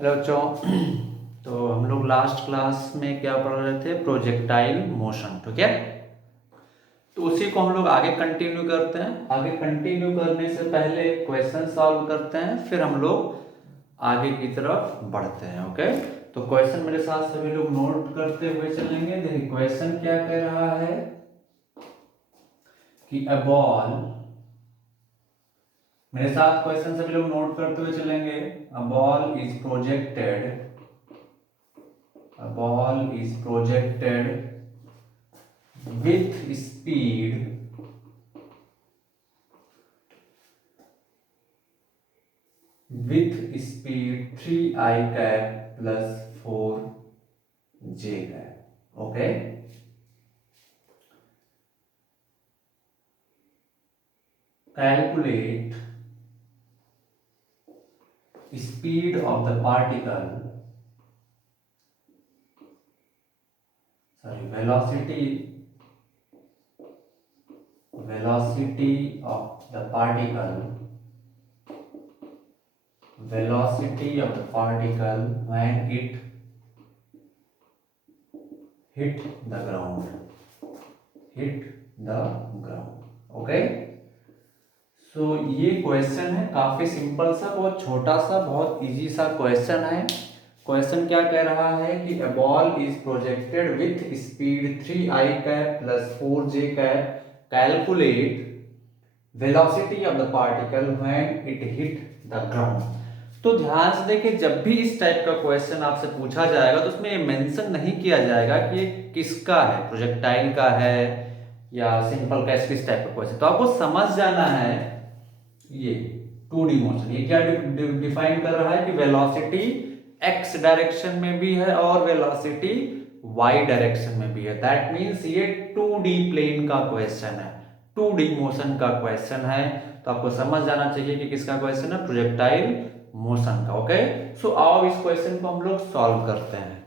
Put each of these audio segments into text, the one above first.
Hello बच्चों। तो हम लोग लास्ट क्लास में क्या पढ़ रहे थे? प्रोजेक्टाइल मोशन, ठीक है। तो उसी को हम लोग आगे कंटिन्यू करते हैं। आगे कंटिन्यू करने से पहले क्वेश्चन सॉल्व करते हैं, फिर हम लोग आगे की तरफ बढ़ते हैं। ओके, तो क्वेश्चन मेरे साथ सभी लोग नोट करते हुए चलेंगे। देखिए क्वेश्चन क्या कह रहा है कि अ बॉल, मेरे साथ क्वेश्चन सभी लोग नोट करते हुए चलेंगे। A ball is projected, a ball is projected with speed with speed 3I cap plus 4J cap. Okay, calculate speed of the particle, sorry, velocity of the particle, velocity of the particle when it hit the ground, hit the ground. Okay, सो ये question है काफी simple सा, बहुत छोटा सा, बहुत easy सा question है। क्वेश्चन क्या कह रहा है कि a ball is projected with speed 3I cap plus 4J cap, calculate velocity of the particle when it hit the ground. तो ध्यान से देखिए, जब भी इस टाइप का क्वेश्चन आपसे पूछा जाएगा तो उसमें ये मेंशन नहीं किया जाएगा कि ये किसका है, प्रोजेक्टाइल का है या सिंपल कैश, किस टाइप का क्वेश्चन। तो आपको समझ जाना है ये 2D मोशन, ये क्या डिफाइन कर रहा है कि वेलोसिटी x डायरेक्शन में भी है और वेलोसिटी y डायरेक्शन में भी है। दैट मींस ये 2D प्लेन का क्वेश्चन है, 2D मोशन का क्वेश्चन है। तो आपको समझ जाना चाहिए कि किसका क्वेश्चन है, प्रोजेक्टाइल मोशन का। ओके, सो आओ इस क्वेश्चन को हम लोग सॉल्व करते हैं।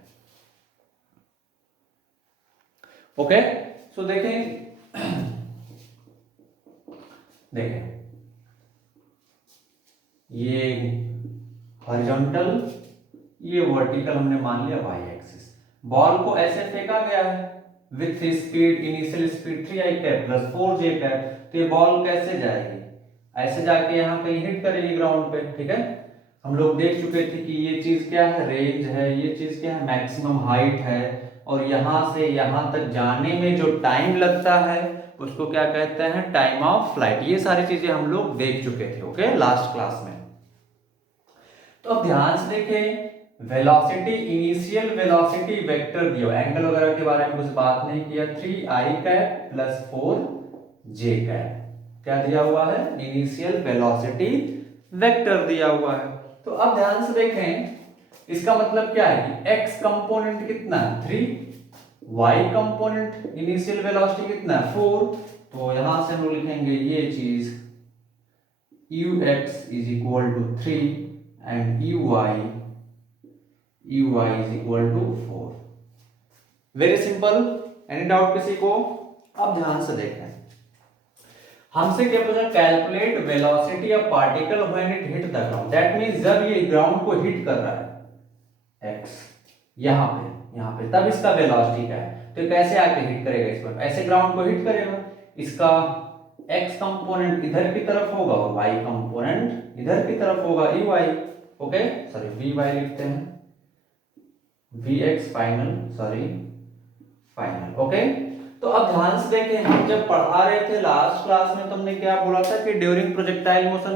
ओके, सो देखें देखें ये हॉरिजॉन्टल, ये वर्टिकल हमने मान लिया y एक्सिस। बॉल को ऐसे फेंका गया है with speed, initial speed 3I cap plus 4J cap. तो ये बॉल कैसे जाएगी? ऐसे जाके यहाँ कहीं हिट करेगी ग्राउंड पे, ठीक है। हम लोग देख चुके थे कि ये चीज क्या है, रेंज है, ये चीज क्या है, मैक्सिमम हाइट है। और यहां से यहां तक जाने में जो टाइम लगता है उसको क्या कहते हैं, टाइम ऑफ फ्लाइट। ये सारी चीजें हम लोग देख चुके थे, ओके, लास्ट क्लास में। तो अब ध्यान से देखें, वेलोसिटी, इनिशियल वेलोसिटी वेक्टर दिया, एंगल वगैरह के बारे में कुछ बात नहीं किया। 3I cap plus 4J cap क्या दिया हुआ है, इनिशियल वेलोसिटी वेक्टर दिया हुआ है। तो अब ध्यान से देखें, इसका मतलब क्या है कि x कंपोनेंट कितना है 3, y कंपोनेंट इनिशियल वेलोसिटी कितना है 4। तो यहां से हम लोग लिखेंगे ये चीज ux is equal to 3 and uy is equal to 4। Very simple, any doubt किसी को? अब ध्यान से देखें, हमसे क्या पूछा, calculate velocity of particle when it hit the ground. That means जब ये ग्राउंड को हिट कर रहा है x, यहाँ पे तब इसका वेलोसिटी क्या है। तो कैसे आके हिट करेगा इस पर, ऐसे ग्राउंड को हिट करेगा, इसका x कंपोनेंट इधर की तरफ होगा और y कंपोनेंट इधर की तरफ होगा, uy। ओके, सॉरी vy लिखते हैं, vx final, sorry final. Okay, तो अब ध्यान से देखें, हम जब पढ़ा रहे थे लास्ट क्लास में तो हमने क्या बोला था कि during projectile motion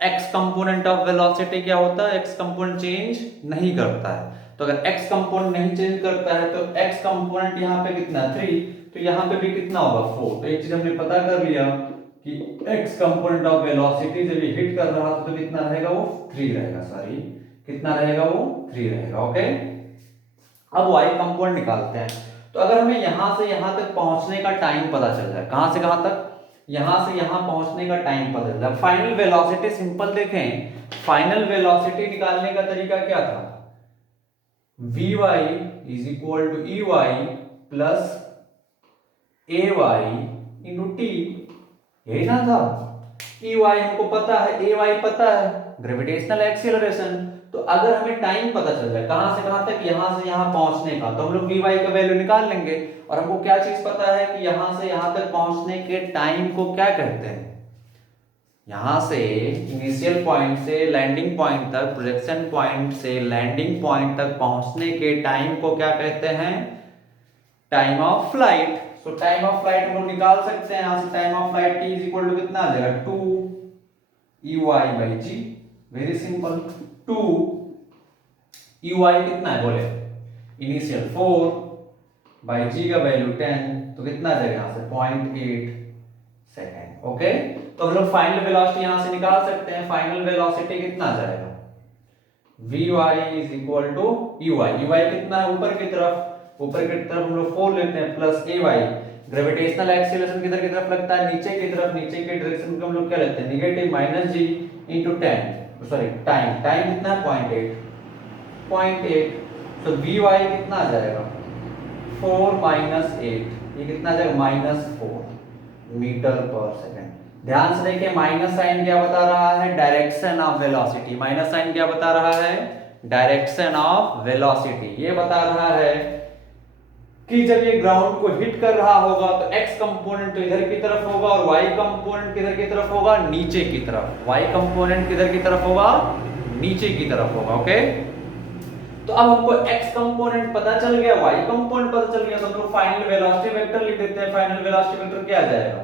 x component of velocity क्या होता है, x कंपोनेंट चेंज नहीं करता है। तो अगर x कंपोनेंट नहीं चेंज करता है तो x कंपोनेंट यहाँ पे कितना 3, तो यहाँ पे भी कितना होगा 4। तो एक चीज हमने पता कर लिया कि x कंपोनेंट ऑफ वेलोसिटी जब ये हिट कर रहा था तो कितना रहेगा, वो 3 रहेगा, सॉरी कितना रहेगा, वो 3 रहेगा। ओके, अब y कंपोनेंट निकालते हैं। तो अगर हमें यहां से यहां तक पहुंचने का टाइम पता चल जाए, कहां से कहां तक, यहां से यहां पहुंचने का टाइम पता चल जाए। फाइनल वेलोसिटी सिंपल देखें, फाइनल वेलोसिटी निकालने का तरीका क्या था, vy is equal to ey plus ay into t, यही ना था। ey हमको पता है, ay पता है, ग्रेविटेशनल एक्सीलरेशन। तो तो अगर हमें टाइम पता चल जाए कहां से कहां तक, यहां से यहां पहुंचने का, तो हम लोग vy का वैल्यू निकाल लेंगे। और हमको क्या चीज पता है कि यहां से यहां तक पहुंचने के टाइम को क्या कहते हैं, यहां से इनिशियल पॉइंट से लैंडिंग पॉइंट तक, प्रोजेक्शन पॉइंट से लैंडिंग पॉइंट तक पहुंचने के टाइम को क्या कहते हैं, time of flight. So time of flight हम लोग निकाल सकते हैं यहां से, time of flight t is equal to कितना आ जाएगा, 2 EY/g। वेरी सिंपल, 2 EY कितना है बोले, इनिशियल 4 बाई g का वैल्यू 10, तो कितना आ जाएगा यहां से 0.8 सेकेंड। ओके, तो हम लोग फाइनल वेलोसिटी यहां से निकाल सकते हैं। फाइनल वेलोसिटी कितना आ जाएगा, Vy is equal to EY। EY कितना है ऊपर की तरफ, ऊपर की तरफ हम लोग 4 लेते हैं प्लस AY। ग्रेविटेशनल एक्सीलरेशन किधर की तरफ लगता है, नीचे की तरफ, नीचे के डायरेक्शन को हम लोग क्या लेते हैं, negative minus g into 10, sorry time, time कितना है 0.8। तो Vy कितना आ जाएगा 4 माइनस 8, ये कितना आ जाएगा -4 मीटर पर सेकंड। ध्यान से देखिए, माइनस साइन क्या बता रहा है, direction of velocity. Minus sign क्या बता रहा है, डायरेक्शन ऑफ वेलोसिटी। ये बता रहा है कि जब ये ग्राउंड को हिट कर रहा होगा तो x कंपोनेंट तो इधर की तरफ होगा और y कंपोनेंट किधर की तरफ होगा, नीचे की तरफ। y कंपोनेंट किधर की तरफ होगा, नीचे की तरफ होगा। ओके, तो अब हमको x कंपोनेंट पता चल गया, y कंपोनेंट पता चल गया, तो हम लोग फाइनल वेलोसिटी वेक्टर लिख देते हैं। फाइनल वेलोसिटी वेक्टर क्या आ जाएगा,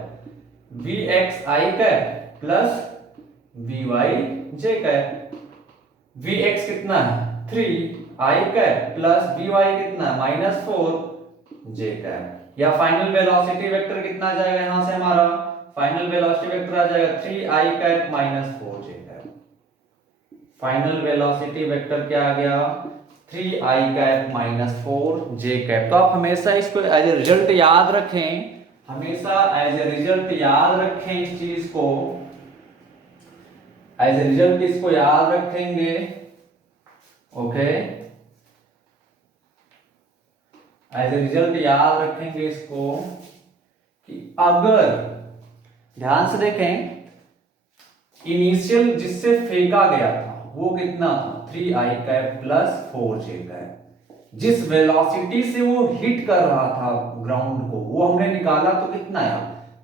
vxi cap plus vyj cap. vx कितना है 3 i कैप प्लस vy कितना है -4 j कैप। या फाइनल वेलोसिटी वेक्टर कितना आ जाएगा यहां से हमारा, फाइनल वेलोसिटी वेक्टर आ जाएगा 3i cap -4 j cap. Final velocity vector क्या आ गया, 3i कैप -4 j कैप। तो आप हमेशा इसको एज ए रिजल्ट याद रखें, हमेशा एज ए रिजल्ट याद रखें इस चीज को, एज ए रिजल्ट इसको याद रखेंगे। ओके, एज ए रिजल्ट याद रखेंगे इसको कि अगर, ध्यान से देखें, इनिशियल जिससे फेंका गया था वो कितना था 3i cap plus 4j cap. जिस वेलोसिटी से वो हिट कर रहा था ग्राउंड को वो हमने निकाला, तो कितना आया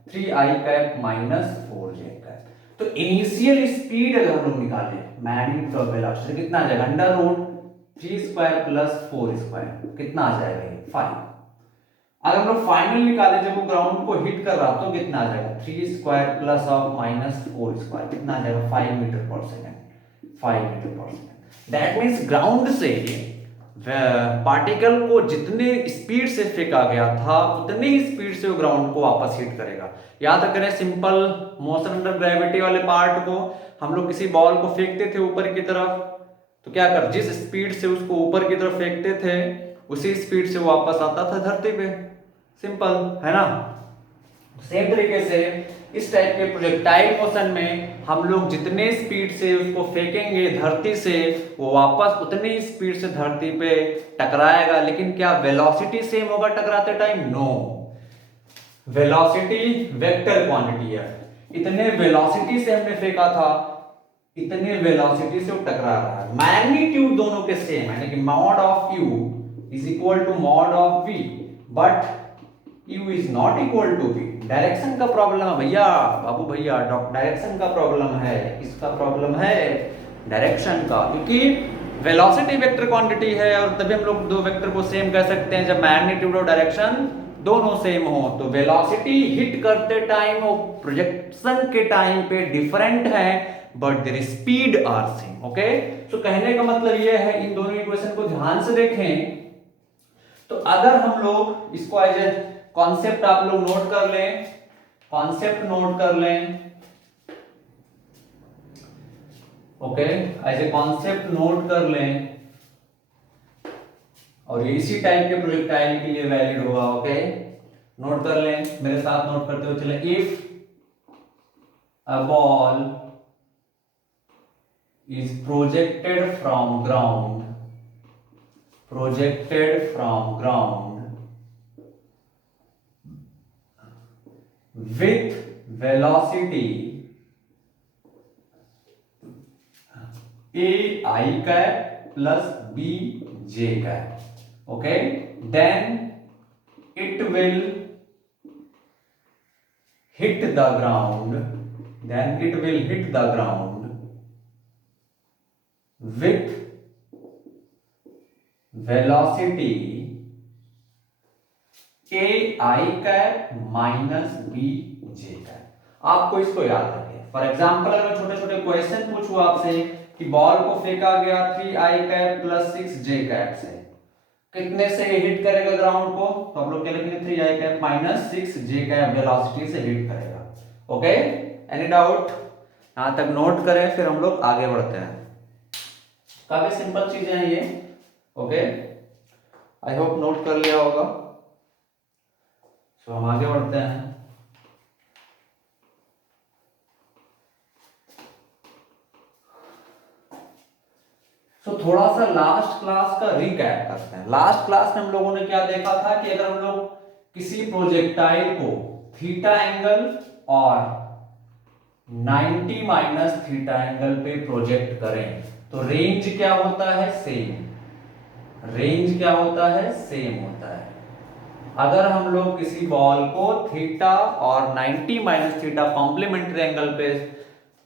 3i कैप -4j कैप। तो इनिशियल स्पीड अगर हम लोग निकाले, मैग्नीट्यूड ऑफ वेलोसिटी कितना आ जाएगा, under root 3 square plus 4 square, कितना आ जाएगा ये 5। अगर हम लोग फाइनल निकाले जब वो ग्राउंड को हिट कर रहा तो कितना आ जाएगा 3 स्क्वायर प्लस ऑफ -4 स्क्वायर, कितना आ जाएगा 5 मीटर पर सेकंड, 5 मीटर पर सेकंड। दैट मींस ग्राउंड से पार्टिकल को जितने स्पीड से फेंका गया था उतने ही स्पीड से वो ग्राउंड को वापस हिट करेगा। याद करें सिंपल मोशन अंडर ग्रेविटी वाले पार्ट को, हम लोग किसी बॉल को फेंकते थे ऊपर की तरफ, तो क्या कर, जिस स्पीड से उसको ऊपर की तरफ फेंकते थे उसी स्पीड से वापस आता था धरती पे। सिंपल है ना। सेम तरीके से इस टाइप के प्रोजेक्टाइल मोशन में हम लोग जितने स्पीड से उसको फेंकेंगे धरती से, वो वापस उतनी स्पीड से धरती पे टकराएगा। लेकिन क्या वेलोसिटी सेम होगा टकराते time? No, velocity vector quantity है। इतने वेलोसिटी से हमने फेंका था, इतने वेलोसिटी से वो टकरा रहा है। मैग्नीट्यूड दोनों के सेम है, यानी कि mod of u is equal to mod of v, but u is not equal to v। Direction का प्रॉब्लम है भैया, बाबू भैया, डायरेक्शन का प्रॉब्लम है। किसका प्रॉब्लम है? डायरेक्शन का, क्योंकि वेलोसिटी वेक्टर क्वांटिटी है और तभी हम लोग दो वेक्टर को सेम कह सकते हैं जब मैग्नीट्यूड और डायरेक्शन दोनों सेम हो। तो वेलोसिटी हिट करते टाइम और प्रोजेक्शन के टाइम पे डिफरेंट है, but there speed are same. Okay, तो कहने का मतलब यह है, इन दोनों इक्वेशन को ध्यान से देखें। तो अगर हम लोग इसको एज ए कॉन्सेप्ट आप लोग नोट कर लें, कॉन्सेप्ट नोट कर लें, okay, as a concept note कर लें, और ये इसी टाइप के प्रोजेक्टाइल के लिए वैलिड होगा। ओके, नोट कर लें, मेरे साथ नोट करते हुए चले। If a ball is projected from ground with velocity a i cap plus b j cap, okay, then it will hit the ground, then it will hit the ground with velocity a I cap minus b j cap। आपको इसको याद रखिए। For example अगर मैं छोटे छोटे question पूछूं आपसे कि बॉल को फेंका गया 3i cap plus 6j cap से, कितने से ये हिट करेगा ग्राउंड को, तो आप लोग क्या लिखेंगे 3i cap minus 6j cap velocity से हिट करेगा। Okay, any doubt? यहां तक नोट करें, फिर हम लोग आगे बढ़ते हैं। काफी सिंपल चीजें हैं ये। ओके, आई होप नोट कर लिया होगा। सो हम आगे बढ़ते हैं। तो थोड़ा सा लास्ट क्लास का रिकैप करते हैं। लास्ट क्लास में हम लोगों ने क्या देखा था कि अगर हम लोग किसी प्रोजेक्टाइल को थीटा एंगल और 90 माइनस थीटा एंगल पे प्रोजेक्ट करें तो रेंज क्या होता है, सेम। रेंज क्या होता है, सेम होता है। अगर हम लोग किसी बॉल को थीटा और 90 माइनस थीटा कॉम्प्लीमेंट्री एंगल पे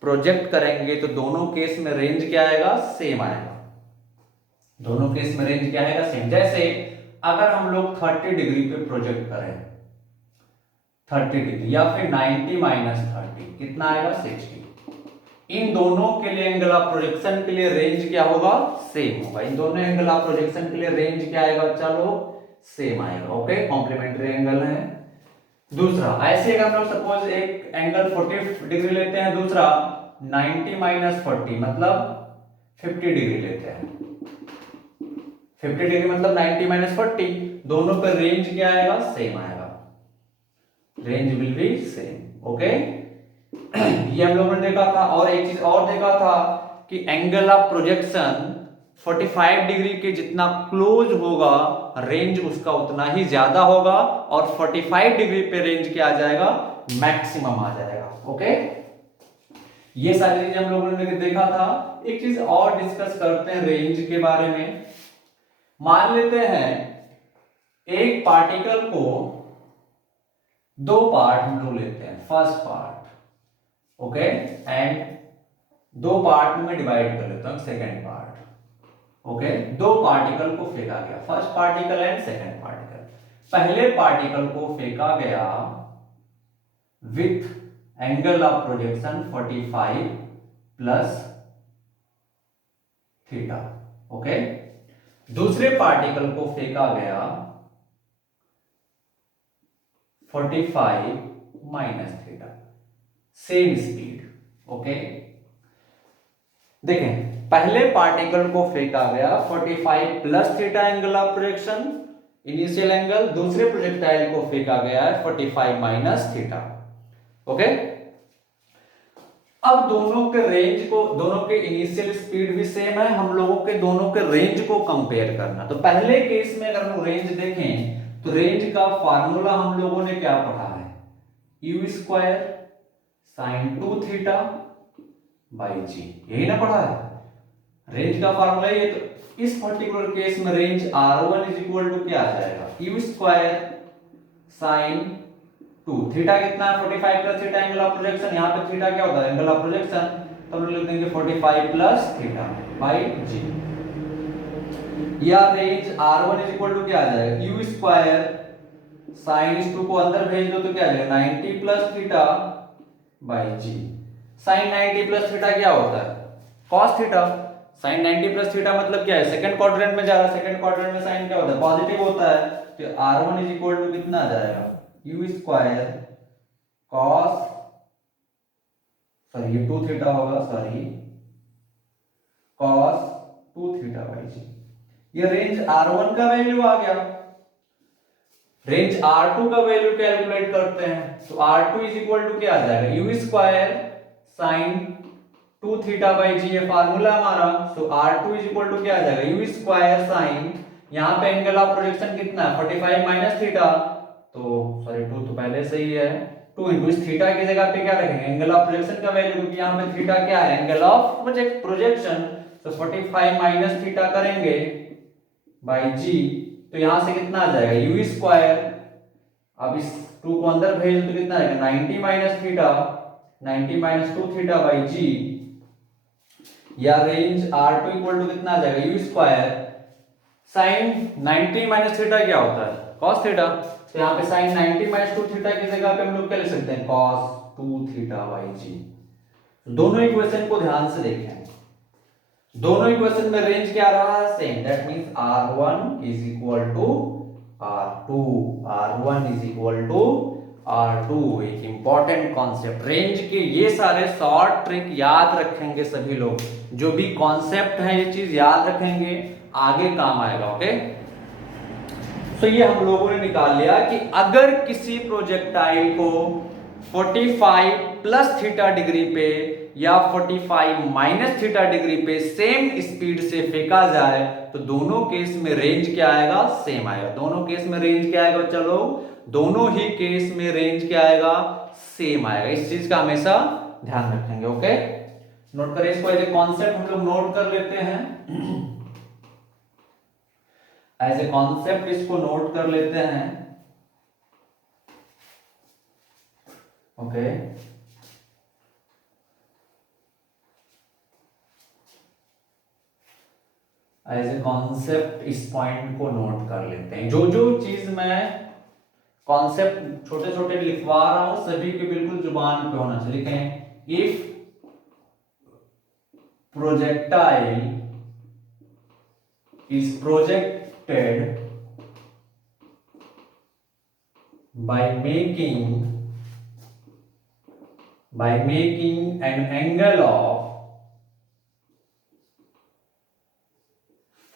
प्रोजेक्ट करेंगे तो दोनों केस में रेंज क्या आएगा, सेम आएगा। दोनों केस में रेंज क्या आएगा, सेम। जैसे अगर हम लोग 30 डिग्री पे प्रोजेक्ट करें, 30 डिग्री या फिर 90 माइनस 30 कितना आएगा, 60। इन दोनों के लिए एंगल ऑफ प्रोजेक्शन के लिए रेंज क्या होगा, सेम होगा। इन दोनों एंगल ऑफ प्रोजेक्शन के लिए रेंज क्या आएगा, चलो सेम आएगा। ओके, कॉम्प्लीमेंट्री एंगल है। दूसरा, ऐसे अगर हम लोग सपोज एक एंगल 40 डिग्री लेते हैं, दूसरा 90 माइनस 40 मतलब 50 डिग्री लेते हैं। 50 डिग्री मतलब 90 माइनस 40, दोनों का रेंज क्या आएगा, सेम आएगा। Range will be same. Okay, ये हम लोगों ने देखा था। और एक चीज और देखा था कि एंगल ऑफ प्रोजेक्शन 45 डिग्री के जितना क्लोज होगा रेंज उसका उतना ही ज्यादा होगा, और 45 डिग्री पे रेंज क्या आ जाएगा, मैक्सिमम आ जाएगा। ओके, ये सारी चीजें हम लोगों ने देखा था। एक चीज और डिस्कस करते हैं रेंज के बारे में। मान लेते हैं एक पार्टिकल को दो पार्ट हम लोग लेते हैं, फर्स्ट पार्ट, ओके, एंड दो पार्ट में डिवाइड कर लेता हूं, सेकेंड पार्ट। ओके, दो पार्टिकल को फेंका गया, first particle and second particle. पहले पार्टिकल को फेंका गया with angle of projection 45 plus theta. Okay, दूसरे पार्टिकल को फेंका गया 45 minus theta, same speed. Okay, देखें, पहले पार्टिकल को फेंका गया 45 plus theta angle of projection, initial angle. दूसरे प्रोजेक्टाइल को फेंका गया है 45 माइनस थीटा। ओके, अब दोनों के रेंज को, दोनों के इनिशियल स्पीड भी सेम है, हम लोगों के दोनों के रेंज को कंपेयर करना। तो पहले केस में अगर हम रेंज देखें तो रेंज का फार्मूला हम लोगों ने क्या पढ़ा है, u square sine 2 theta by g, यही ना पढ़ा है। रेंज का फार्मूला ये। तो इस पर्टिकुलर केस में range R1 is equal to क्या आ जाएगा, यू स्क्वायर साइन 2 थीटा कितना है 45 plus theta angle of projection. यहां पे थीटा क्या होता है, एंगल ऑफ प्रोजेक्शन, तो हम लोग लिख देंगे 45 प्लस थीटा बाई जी। या range R1 is equal to क्या आ जाएगा, यू स्क्वायर साइन इस 2 को अंदर भेज दो तो क्या आ जाएगा 90 plus theta by g. Sine 90 plus theta क्या होता है, cos theta. Sine 90 plus theta मतलब क्या है, सेकंड क्वाड्रेंट में जा रहा है, सेकंड क्वाड्रेंट में साइन क्या होता है, पॉजिटिव होता है। तो R1 इज इक्वल टू कितना आ जाएगा, यू स्क्वायर कॉस, सॉरी ये 2 थीटा होगा, sorry cos 2 theta by g. ये रेंज R1 का वैल्यू आ गया। रेंज R2 का वैल्यू कैलकुलेट करते हैं, तो R2 इज इक्वल टू क्या आ जाएगा, u square sine 2 theta by g, ये फार्मूला हमारा। तो R2 इज इक्वल टू क्या आ जाएगा, यू स्क्वायर साइन, यहाँ पे एंगल ऑफ प्रोजेक्शन कितना है 45 माइनस थीटा, तो सॉरी 2 तो पहले से ही है, 2 इंटू इस थीटा की जगह पे क्या रखेंगे, एंगल ऑफ प्रोजेक्शन का वैल्यू, क्योंकि यहाँ पे थीटा क्या है, एंगल ऑफ प्रोजेक्शन। तो 45 माइनस थीटा करेंगे बाई जी, तो यहां से कितना आ जाएगा यू स्क्वायर। अब इस 2 को अंदर भेज तो कितना आएगा 90 minus theta, 90 minus 2 theta by g, या range R to equal to कितना आ जाएगा u square. Sine 90 minus theta क्या होता है कॉस थीटा, तो यहाँ पे साइन 90 माइनस 2 थीटा की जगह पे हम लोग क्या लिख सकते हैं कॉस 2 थीटा बाई जी। दोनों इक्वेशन को ध्यान से देखें, दोनों इक्वेशन में रेंज क्या रहा है same, that means r1 is equal to r2, r1 is equal to r2। एक इंपॉर्टेंट कॉन्सेप्ट, रेंज के ये सारे शॉर्ट ट्रिक याद रखेंगे सभी लोग, जो भी कॉन्सेप्ट है ये चीज याद रखेंगे, आगे काम आएगा। ओके, तो ये हम लोगों ने निकाल लिया कि अगर किसी प्रोजेक्टाइल को 45 प्लस थीटा डिग्री पे या 45 माइनस थीटा डिग्री पे सेम स्पीड से फेंका जाए तो दोनों केस में रेंज क्या आएगा सेम आएगा। दोनों केस में रेंज क्या आएगा चलो, दोनों ही केस में रेंज क्या आएगा सेम आएगा। इस चीज का हमेशा ध्यान रखेंगे। ओके, नोट करें इसको, एज ए कॉन्सेप्ट हम लोग नोट कर लेते हैं, एज ए कॉन्सेप्ट इसको नोट कर लेते हैं। ओके, एज ए कॉन्सेप्ट इस पॉइंट को नोट कर लेते हैं। जो जो चीज मैं कॉन्सेप्ट छोटे छोटे लिखवा रहा हूं सभी के बिल्कुल जुबान पे होना चाहिए। लिखें, if projectile is projected by making an angle of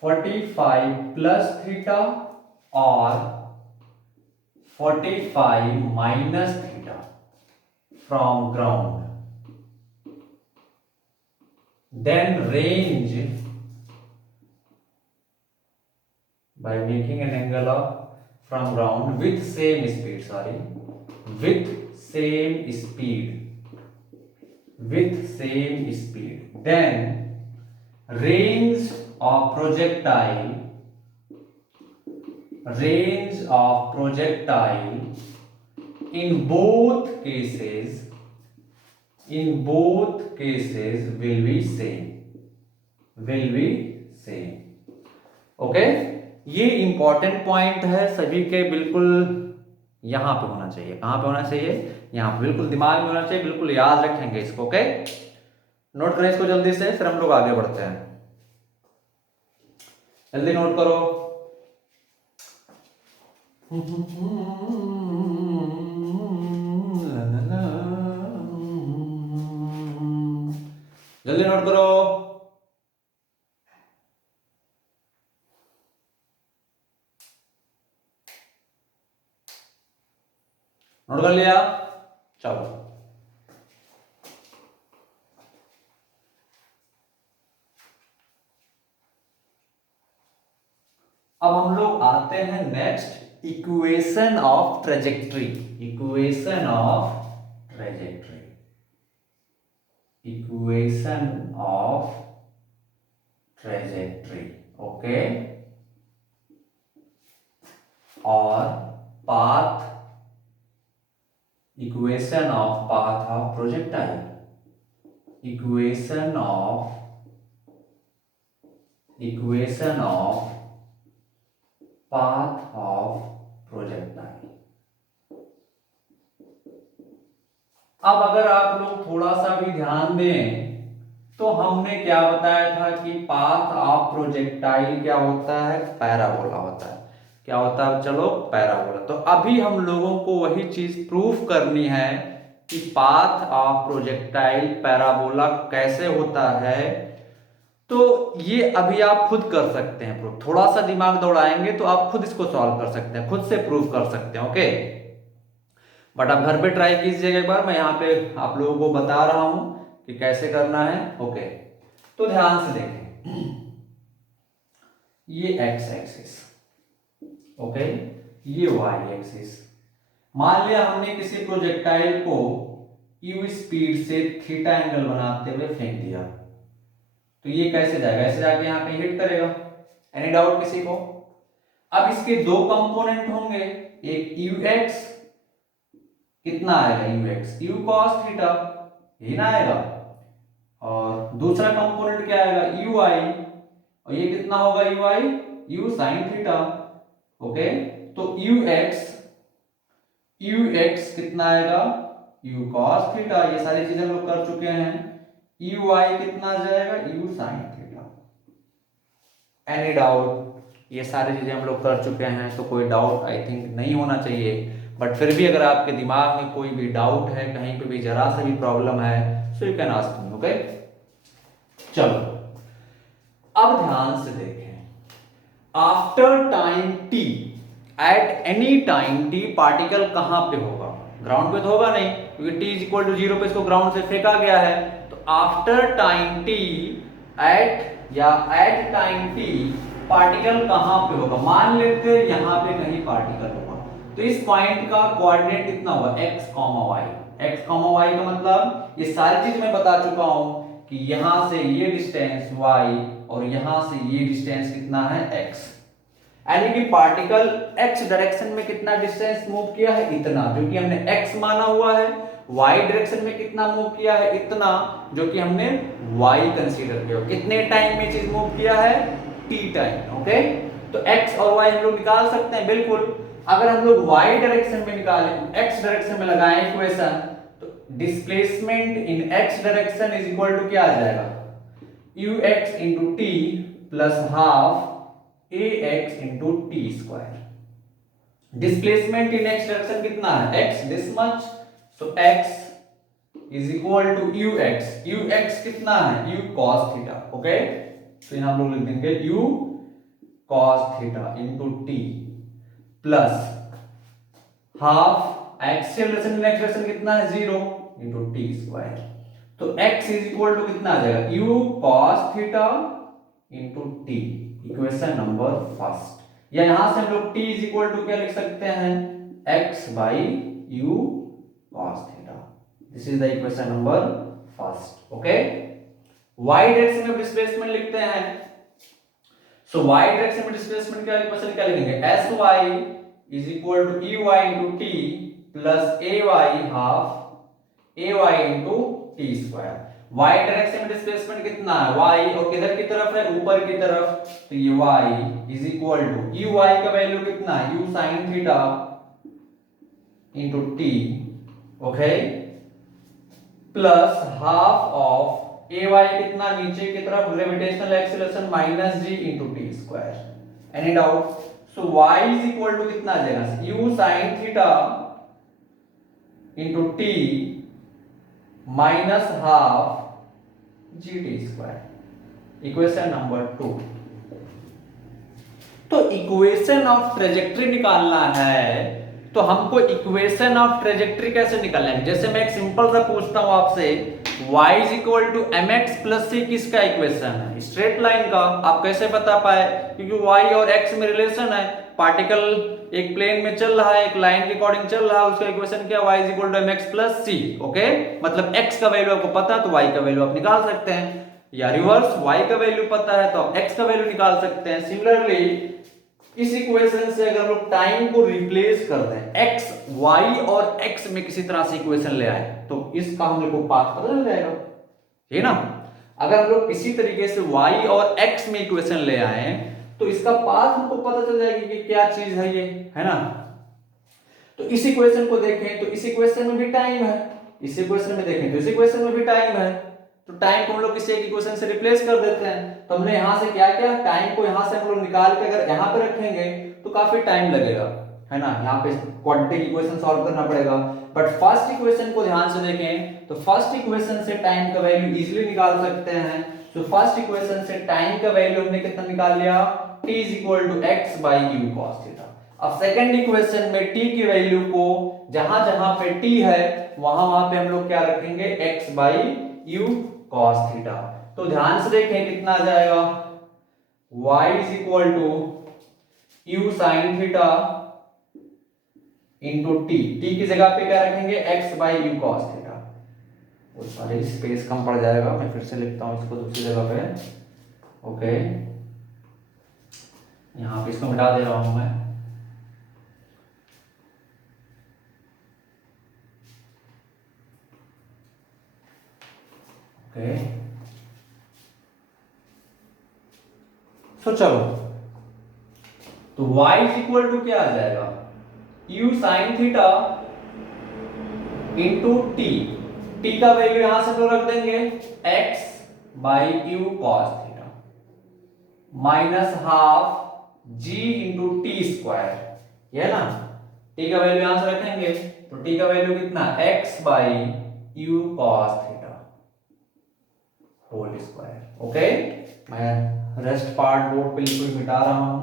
45 plus theta or 45 minus theta from ground, then range by making an angle of from ground with same speed, with same speed, then range of projectile in both cases will be same। Okay, ये important point है सभी के, बिल्कुल यहां पे होना चाहिए। कहां पे होना चाहिए, यहां पे, बिल्कुल दिमाग में होना चाहिए, बिल्कुल याद रखेंगे इसको। ओके, नोट करें इसको जल्दी से, फिर हम लोग आगे बढ़ते हैं। जल्दी नोट करो। जल्दी नोट करो। नोट कर लिया, चलो अब हम लोग आते हैं next, equation of trajectory. Equation of trajectory, okay, और path, equation of path of projectile, equation of path of projectile. अब अगर आप लोग थोड़ा सा भी ध्यान दें तो हमने क्या बताया था कि पाथ ऑफ प्रोजेक्टाइल क्या होता है, पैराबोला होता है। क्या होता है, चलो पैराबोला। तो अभी हम लोगों को वही चीज प्रूफ करनी है कि पाथ ऑफ प्रोजेक्टाइल पैराबोला कैसे होता है। तो ये अभी आप खुद कर सकते हैं प्रूफ, थोड़ा सा दिमाग दौड़ाएंगे तो आप खुद इसको सॉल्व कर सकते हैं, खुद से प्रूफ कर सकते हैं। ओके, बट आप घर पे ट्राई कीजिएगा एक बार, मैं यहाँ पे आप लोगों को बता रहा हूं कि कैसे करना है। ओके, तो ध्यान से देखें, ये एक्स एक्सिस, ओके, ये वाई एक्सिस। मान लिया हमने किसी प्रोजेक्टाइल को यू स्पीड से थीटा एंगल बनाते हुए फेंक दिया। तो ये कैसे जाएगा, ऐसे जाके यहाँ पे हिट करेगा। एनी डाउट किसी को? अब इसके दो कंपोनेंट होंगे, एक ux, कितना आएगा ux, u cos थीटा, ये ना आएगा, और दूसरा कंपोनेंट क्या आएगा ui, और ये कितना होगा ui, u sin theta. Okay, तो ux कितना आएगा u cos थीटा, ये सारी चीजें हम लोग कर चुके हैं। ui कितना आ जाएगा u sin theta. Any doubt? ये सारी चीजें हम लोग कर चुके हैं, तो कोई डाउट आई थिंक नहीं होना चाहिए, बट फिर भी अगर आपके दिमाग में कोई भी डाउट है, कहीं पे भी जरा सा भी प्रॉब्लम है, so you can ask me. Okay, चलो अब ध्यान से देखें, after time t, at any time t particle कहां पे होगा, ग्राउंड पे तो होगा नहीं, क्योंकि t इज इक्वल टू 0 पे इसको ग्राउंड से फेंका गया है। तो after time t, at time t particle कहां पे होगा, मान लेते हैं यहां पे कहीं पार्टिकल होगा, तो इस पॉइंट का कोऑर्डिनेट कितना होगा x, y। x, y का मतलब ये सारी चीज मैं बता चुका हूं कि यहां से ये डिस्टेंस y और यहां से ये डिस्टेंस कितना है x, यानी कि पार्टिकल x डायरेक्शन में कितना डिस्टेंस मूव किया है, इतना, जो कि हमने x माना हुआ है। y डायरेक्शन में कितना मूव किया है, इतना, जो कि हमने y कंसीडर किया। कितने टाइम में चीज मूव किया है, t टाइम। ओके, तो x और y हम लोग निकाल सकते हैं बिल्कुल। अगर हम लोग y डायरेक्शन में निकालें, x डायरेक्शन में लगाएं इक्वेशन, तो displacement in x direction is equal to क्या आ जाएगा, ux into t plus half ax into t square. Displacement in x direction कितना है, x this much, so x is equal to ux कितना है, u cos थीटा। ओके, तो यहां हम लोग लिख देंगे u cos theta into t plus half axial direction कितना है 0 इंटू टी स्क्वायर। तो x इज इक्वल टू कितना आ जाएगा, u cos theta into T, equation number first. या यहां से हम लोग t इज इक्वल टू क्या लिख सकते हैं, x by u cos theta. This is the equation number first. Okay, y direction में डिस्प्लेसमेंट लिखते हैं, सो y डायरेक्शन में डिस्प्लेसमेंट क्या इक्वेशन क्या लिखेंगे, sy is equal to ey into t plus ay half ay into t square. y direction में displacement कितना है, y, और किधर की तरफ है, ऊपर की तरफ, तो ये y is equal to ey का वैल्यू कितना है, u sin theta into t, okay, plus half of ay कितना, नीचे की तरफ gravitational acceleration minus g into t square. Any doubt? So y is equal to कितना आ जाएगा, u sin theta into t minus half g t square, equation number 2। तो equation of trajectory निकालना है, तो हमको इक्वेशन ऑफ ट्रेजेक्टरी कैसे निकालना है, जैसे मैं एक सिंपल सा पूछता हूं आपसे, y is equal to m x plus c किसका इक्वेशन है, स्ट्रेट लाइन का। आप कैसे बता पाए, क्योंकि y और x में रिलेशन है, पार्टिकल एक प्लेन में चल रहा है, एक लाइन के अकॉर्डिंग चल रहा है, उसका इक्वेशन क्या, y is equal to m x plus c. Okay, मतलब x का वैल्यू आपको पता है तो y का वैल्यू आप निकाल सकते हैं, या रिवर्स y का वैल्यू पता है तो आप x का वैल्यू निकाल सकते हैं। सिमिलरली इस इक्वेशन से अगर लोग टाइम को रिप्लेस कर दें, x, y और x में किसी तरह से इक्वेशन ले आए, तो इसका हम लोग को पाथ पता चल जाएगा, ठीक ना। अगर हम लोग किसी तरीके से y और x में इक्वेशन ले आए, तो इसका पाथ हमको पता चल जाएगी कि क्या चीज है ये, है ना। तो इस इक्वेशन को देखें तो इस इक्वेशन में भी टाइम है, इस इक्वेशन में देखें तो इस इक्वेशन में भी टाइम है, तो टाइम को हम लोग किसी एक इक्वेशन से रिप्लेस कर देते हैं। तो हमने यहां से क्या किया, टाइम को यहां से हम लोग निकाल के अगर यहां पे रखेंगे तो काफी टाइम लगेगा, है ना, यहाँ पे क्वाड्रेटिक इक्वेशन सॉल्व करना पड़ेगा। बट फर्स्ट इक्वेशन को ध्यान से देखें तो फर्स्ट इक्वेशन से टाइम का वैल्यू इजीली निकाल सकते हैं। तो फर्स्ट इक्वेशन से टाइम का वैल्यू हमने कितना निकाल लिया, t is equal to x by u cos theta. अब सेकंड इक्वेशन में t की वैल्यू को जहां जहां पे t है वहां पे हम लोग क्या रखेंगे, x by u cos theta. तो ध्यान से देखें कितना आ जाएगा, y is equal to u sin theta into t, t की जगह पे क्या रखेंगे, x by u cos theta. तो सॉरी स्पेस कम पड़ जाएगा, मैं फिर से लिखता हूँ इसको दूसरी जगह पे। ओके, यहाँ पे इसको मिटा दे रहा हूँ मैं। ओके, सो चलो, तो y इज इक्वल टू क्या आ जाएगा, u sign theta into T का वैल्यू यहां से तो रख देंगे x by u cos theta minus half g into t square, ये है ना। t का वैल्यू यहां से रखेंगे तो t का वैल्यू कितना, x by u cos theta whole square. Okay, मैं रेस्ट पार्ट बोर्ड पे लिखकर मिटा रहा हूं,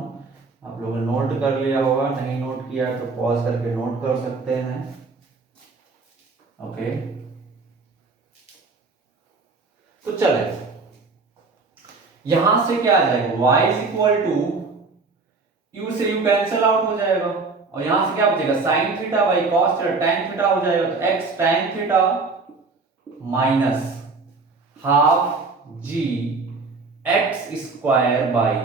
आप लोगों ने नोट कर लिया होगा, नहीं नोट किया तो पॉज करके नोट कर सकते हैं। ओके, तो चले, यहां से क्या आ जाएगा, y is equal to u से u कैंसिल आउट हो जाएगा और यहां से क्या बचेगा, sine theta by cos theta tan theta हो जाएगा, तो x tan theta minus half g x square by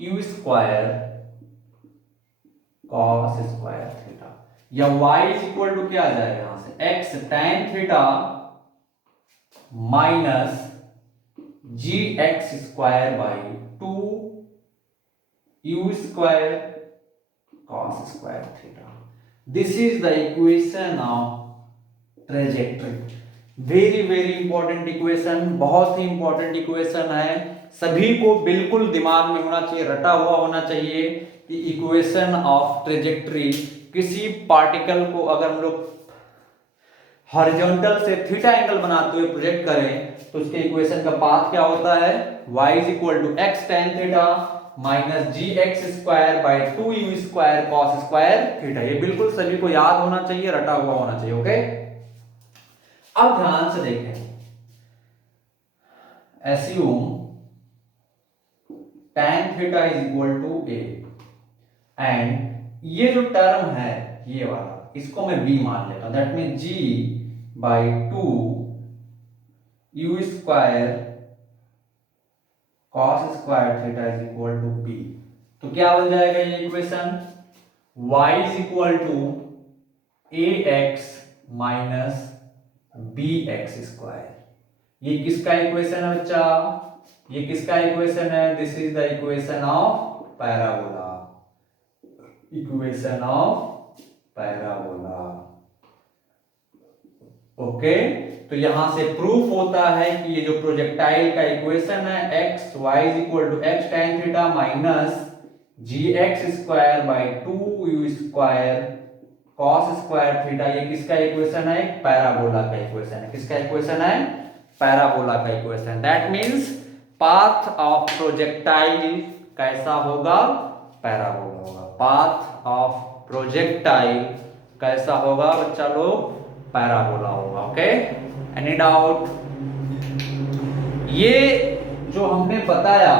u square cos square theta, या y इज इक्वल टू क्या आ जाएगा, यहां से x tan theta minus g x square by two u square cos square theta. This is the equation of trajectory. Very very important equation, बहुत ही important equation है, सभी को बिल्कुल दिमाग में होना चाहिए, रटा हुआ होना चाहिए कि इक्वेशन ऑफ ट्रेजेक्टरी, किसी पार्टिकल को अगर हम लोग हॉरिजॉन्टल से थीटा एंगल बनाते हुए प्रोजेक्ट करें तो उसके इक्वेशन का पाथ क्या होता है, y is equal to x tan theta minus g x square by two u square cos square theta. ये बिल्कुल सभी को याद होना चाहिए, रटा हुआ होना चाहिए। ओके, अब ध्यान से देखें, assume tan theta is equal to a and ये जो टर्म है ये वाला, इसको मैं b मान लेता हूं, that mean g by two u square cos square theta is equal to b। तो क्या बन जाएगा ये equation, y is equal to a x minus b x square. ये किसका इक्वेशन है बच्चा, ये किसका इक्वेशन है, this is the equation of parabola, equation of parabola. Okay, तो यहां से प्रूफ होता है कि ये जो प्रोजेक्टाइल का इक्वेशन है x y is equal to x tan theta minus g x square by two u square cos square theta, ये किसका इक्वेशन है, पैराबोला का इक्वेशन है। किसका इक्वेशन है, पैराबोला का equation. That means path of projectile कैसा होगा, पैराबोला होगा। पाथ ऑफ प्रोजेक्टाइल कैसा होगा बच्चा लोग, पैराबोला होगा। ओके, एनी डाउट, ये जो हमने बताया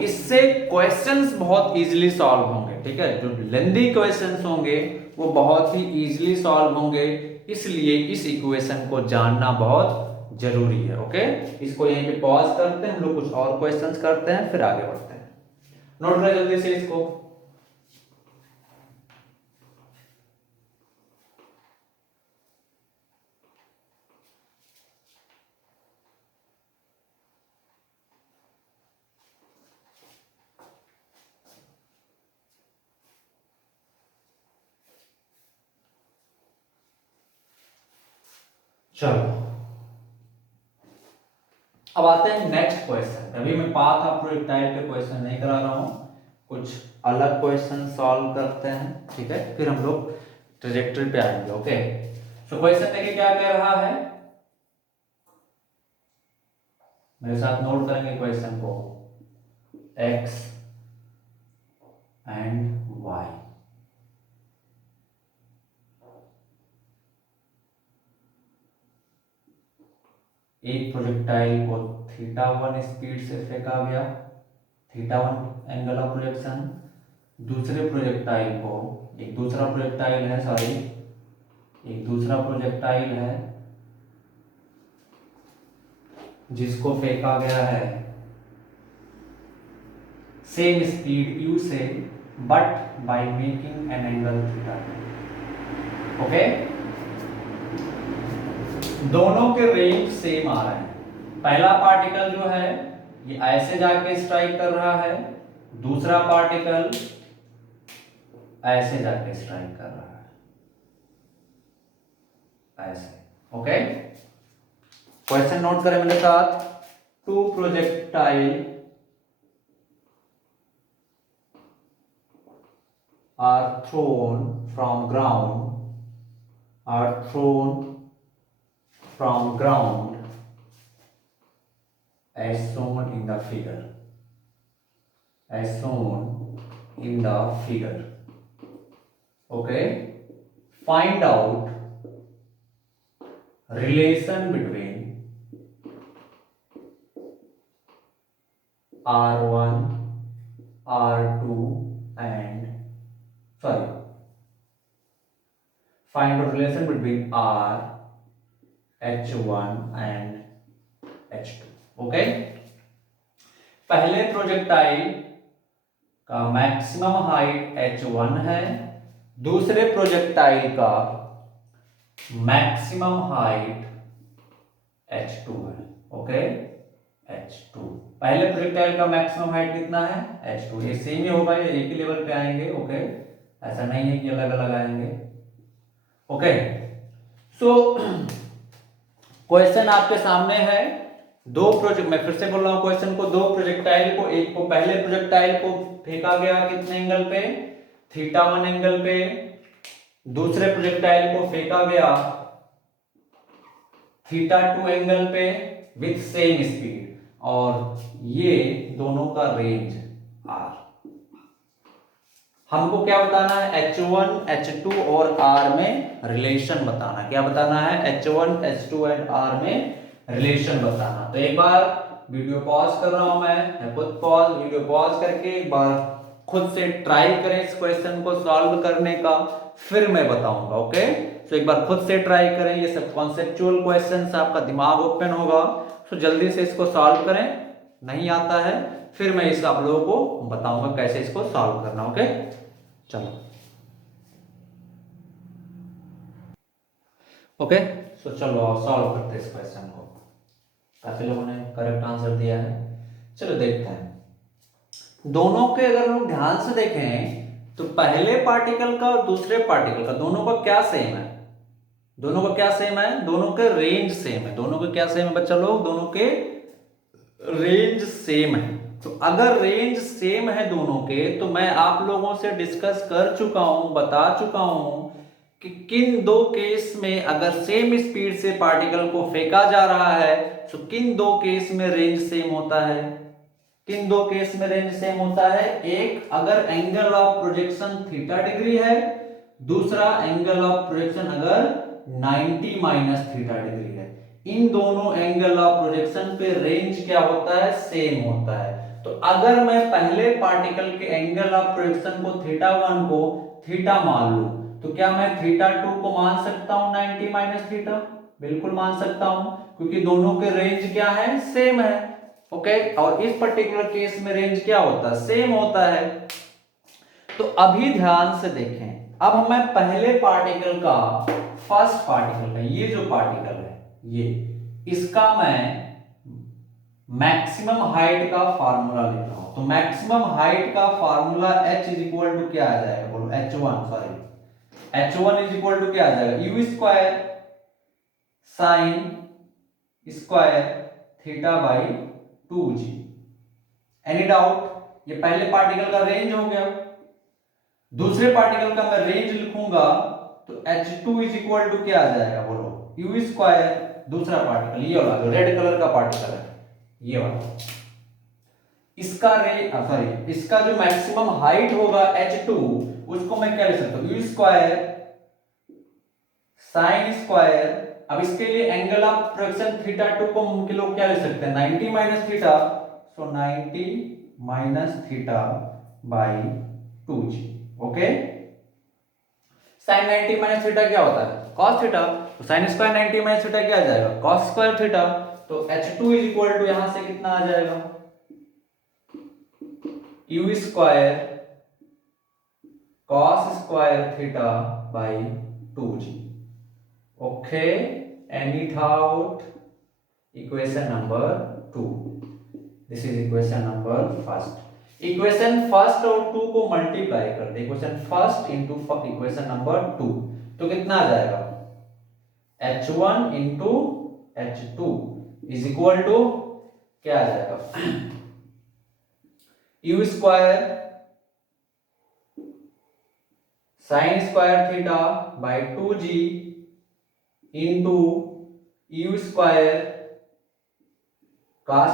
इससे क्वेश्चंस बहुत इजीली सॉल्व होंगे। ठीक है, जो लेंथी क्वेश्चंस होंगे वो बहुत ही इजीली सॉल्व होंगे, इसलिए इस इक्वेशन को जानना बहुत जरूरी है। ओके, इसको यहीं पे पॉज करते हैं, हम लोग कुछ और क्वेश्चंस करते हैं फिर आगे बढ़ते हैं। नोट करें जल्दी से इसको। चलो, अब आते हैं नेक्स्ट क्वेश्चन। अभी मैं पाथ ऑफ प्रोजेक्टाइल के क्वेश्चन नहीं करा रहा हूं, कुछ अलग क्वेश्चन सॉल्व करते हैं। ठीक है, फिर हम लोग ट्रेजेक्टरी पे आएंगे। ओके, सो क्वेश्चन देखिए क्या कह रहा है, मेरे साथ नोट करेंगे क्वेश्चन को, x एंड y। एक प्रोजेक्टाइल को थीटा वन स्पीड से फेंका गया, theta one angle of projection. दूसरे प्रोजेक्टाइल को, एक दूसरा प्रोजेक्टाइल है, सॉरी एक दूसरा प्रोजेक्टाइल है जिसको फेंका गया है सेम स्पीड u से but by making an angle theta. Okay, दोनों के रेंज सेम आ रहे हैं। पहला पार्टिकल जो है ये ऐसे जाके स्ट्राइक कर रहा है, दूसरा पार्टिकल ऐसे जाके स्ट्राइक कर रहा है, ऐसे। ओके, क्वेश्चन नोट करें मेरे साथ। Two projectile are thrown from ground as shown in the figure, okay, find out relation between r1 r2 and find out relation between r h1 and h2। Okay, पहले projectile का maximum height h1 है, दूसरे projectile का maximum height h2 है। Okay, h2, पहले projectile का maximum height कितना है h2। ये सेम ही होगा, ये एक ही लेवल पे आएंगे। ओके, ऐसा नहीं है कि अलग अलग आएंगे। ओके, सो क्वेश्चन आपके सामने है। दो प्रोजेक्ट, मैं फिर से बोल रहा हूं क्वेश्चन को, दो प्रोजेक्टाइल को, एक को पहले प्रोजेक्टाइल को फेंका गया कितने एंगल पे, θ1 एंगल पे, दूसरे प्रोजेक्टाइल को फेंका गया θ2 एंगल पे विथ सेम स्पीड, और ये दोनों का रेंज r। हमको क्या बताना है, h1 h2 और r में रिलेशन बताना। क्या बताना है, h1 h2 एंड r में रिलेशन बताना। तो एक बार वीडियो पॉज कर रहा हूं मैं खुद पॉज, वीडियो पॉज करके एक बार खुद से ट्राई करें इस क्वेश्चन को सॉल्व करने का, फिर मैं बताऊंगा। ओके, तो एक बार खुद से ट्राई करें, ये सब कॉन्सेप्चुअल क्वेश्चन, आपका दिमाग ओपन होगा, तो जल्दी से इसको सॉल्व करें। नहीं आता है फिर मैं इस आप लोगों को बताऊंगा कैसे इसको सॉल्व करना। ओके, चलो। ओके, तो चलो आप सॉल्व करते हैं इस क्वेश्चन को। काफी लोगों ने करेक्ट आंसर दिया है, चलो देखते हैं। दोनों के अगर हम ध्यान से देखें तो पहले पार्टिकल का और दूसरे पार्टिकल का दोनों का क्या सेम है, दोनों का क्या सेम है, दोनों के रेंज सेम है। दोनों के क्या सेम है बच्चा लोग, दोनों के रेंज सेम है। तो अगर रेंज सेम है दोनों के, तो मैं आप लोगों से डिस्कस कर चुका हूं, बता चुका हूं कि किन दो केस में अगर सेम स्पीड से पार्टिकल को फेंका जा रहा है तो किन दो केस में रेंज सेम होता है। किन दो केस में रेंज सेम होता है, एक अगर angle of projection theta degree है, दूसरा एंगल ऑफ प्रोजेक्शन अगर 90 माइनस थीटा डिग्री है। इन दोनों एंगल ऑफ प्रोजेक्शन पे रेंज क्या होता है, सेम होता है। तो अगर मैं पहले पार्टिकल के एंगल ऑफ प्रोजेक्शन को θ1 को थीटा मान लूं, तो क्या मैं θ2 को मान सकता हूं 90 माइनस थीटा? बिल्कुल मान सकता हूं, क्योंकि दोनों के रेंज क्या है, सेम है। ओके, और इस पर्टिकुलर केस में रेंज क्या होता है, सेम होता है। तो अभी ध्यान से देखें, अब मैं पहले पार्टिकल का, फर्स्ट पार्टिकल का, ये जो पार्टिकल है ये, इसका मैं मैक्सिमम हाइट का फार्मूला लिख रहा हूं। तो मैक्सिमम हाइट का formula h is equal to क्या आ जाएगा, बोलो h1, sorry h1 is equal to क्या आ जाएगा, u square sine square theta by 2g। Any doubt? ये पहले पार्टिकल का रेंज हो गया, दूसरे पार्टिकल का मैं रेंज लिखूंगा तो h2 इज इक्वल टू क्या आ जाएगा, बोलो u स्क्वायर, दूसरा पार्टिकल ये वाला जो रेड कलर का पार्टिकल है ये वाला, इसका सॉरी इसका जो मैक्सिमम हाइट होगा h2, उसको मैं क्या लिख सकता हूं, u स्क्वायर साइन स्क्वायर। अब इसके लिए एंगल ऑफ प्रोजेक्शन θ2 को हम लोग क्या लिख सकते हैं, 90 minus theta, so 90 minus theta by 2g। Okay, sine 90 minus theta क्या होता है, cos थीटा, तो साइन स्क्वायर 90 माइनस थीटा क्या आ जाएगा, cos स्क्वायर थीटा। तो H2 इज इक्वल टू यहां से कितना आ जाएगा, U square cos square theta by 2g। Okay, any doubt? Equation number 2, this is equation number first. Equation first और 2 को मल्टीप्लाई कर दे, equation first into equation number 2, तो कितना आ जाएगा, H1 into H2 is equal to क्या आ जाएगा, U square sine square theta by 2g into U square cos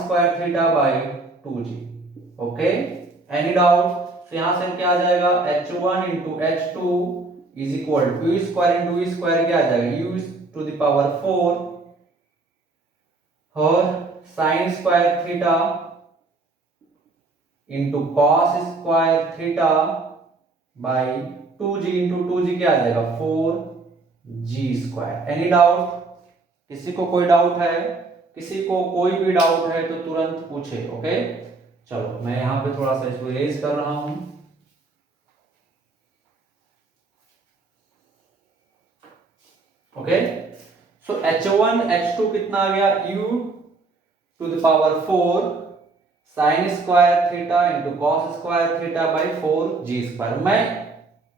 square theta by 2g। Okay, any doubt? तो यहां से क्या आ जाएगा, H1 into H2 is equal to U square into U square क्या आ जाएगा, U टू द पावर 4 और sine square theta into cos square theta by 2g into 2g क्या आ जाएगा, 4g स्क्वायर। Any doubt? किसी को कोई डाउट है? किसी को कोई भी डाउट है तो तुरंत पूछे। ओके, चलो मैं यहां पे थोड़ा सा इसको इरेज कर रहा हूं। ओके, सो H1 H2 कितना आ गया, U to the power 4 sine square theta into cos square theta by 4g square. मैं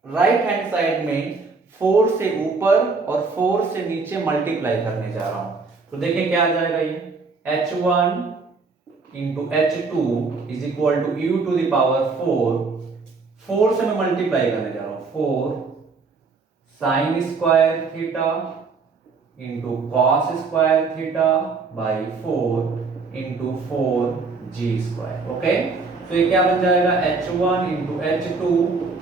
राइट हैंड साइड में 4 से ऊपर और 4 से नीचे मल्टीप्लाई करने जा रहा हूं, तो देखिए क्या आ जाएगा, ये H1 into H2 is equal to U to the power 4 से मैं मल्टीप्लाई करने जा रहा हूं, 4 sine square theta into cos square theta by 4 into 4g square. Okay, तो ये क्या बन जाएगा, H1 into H2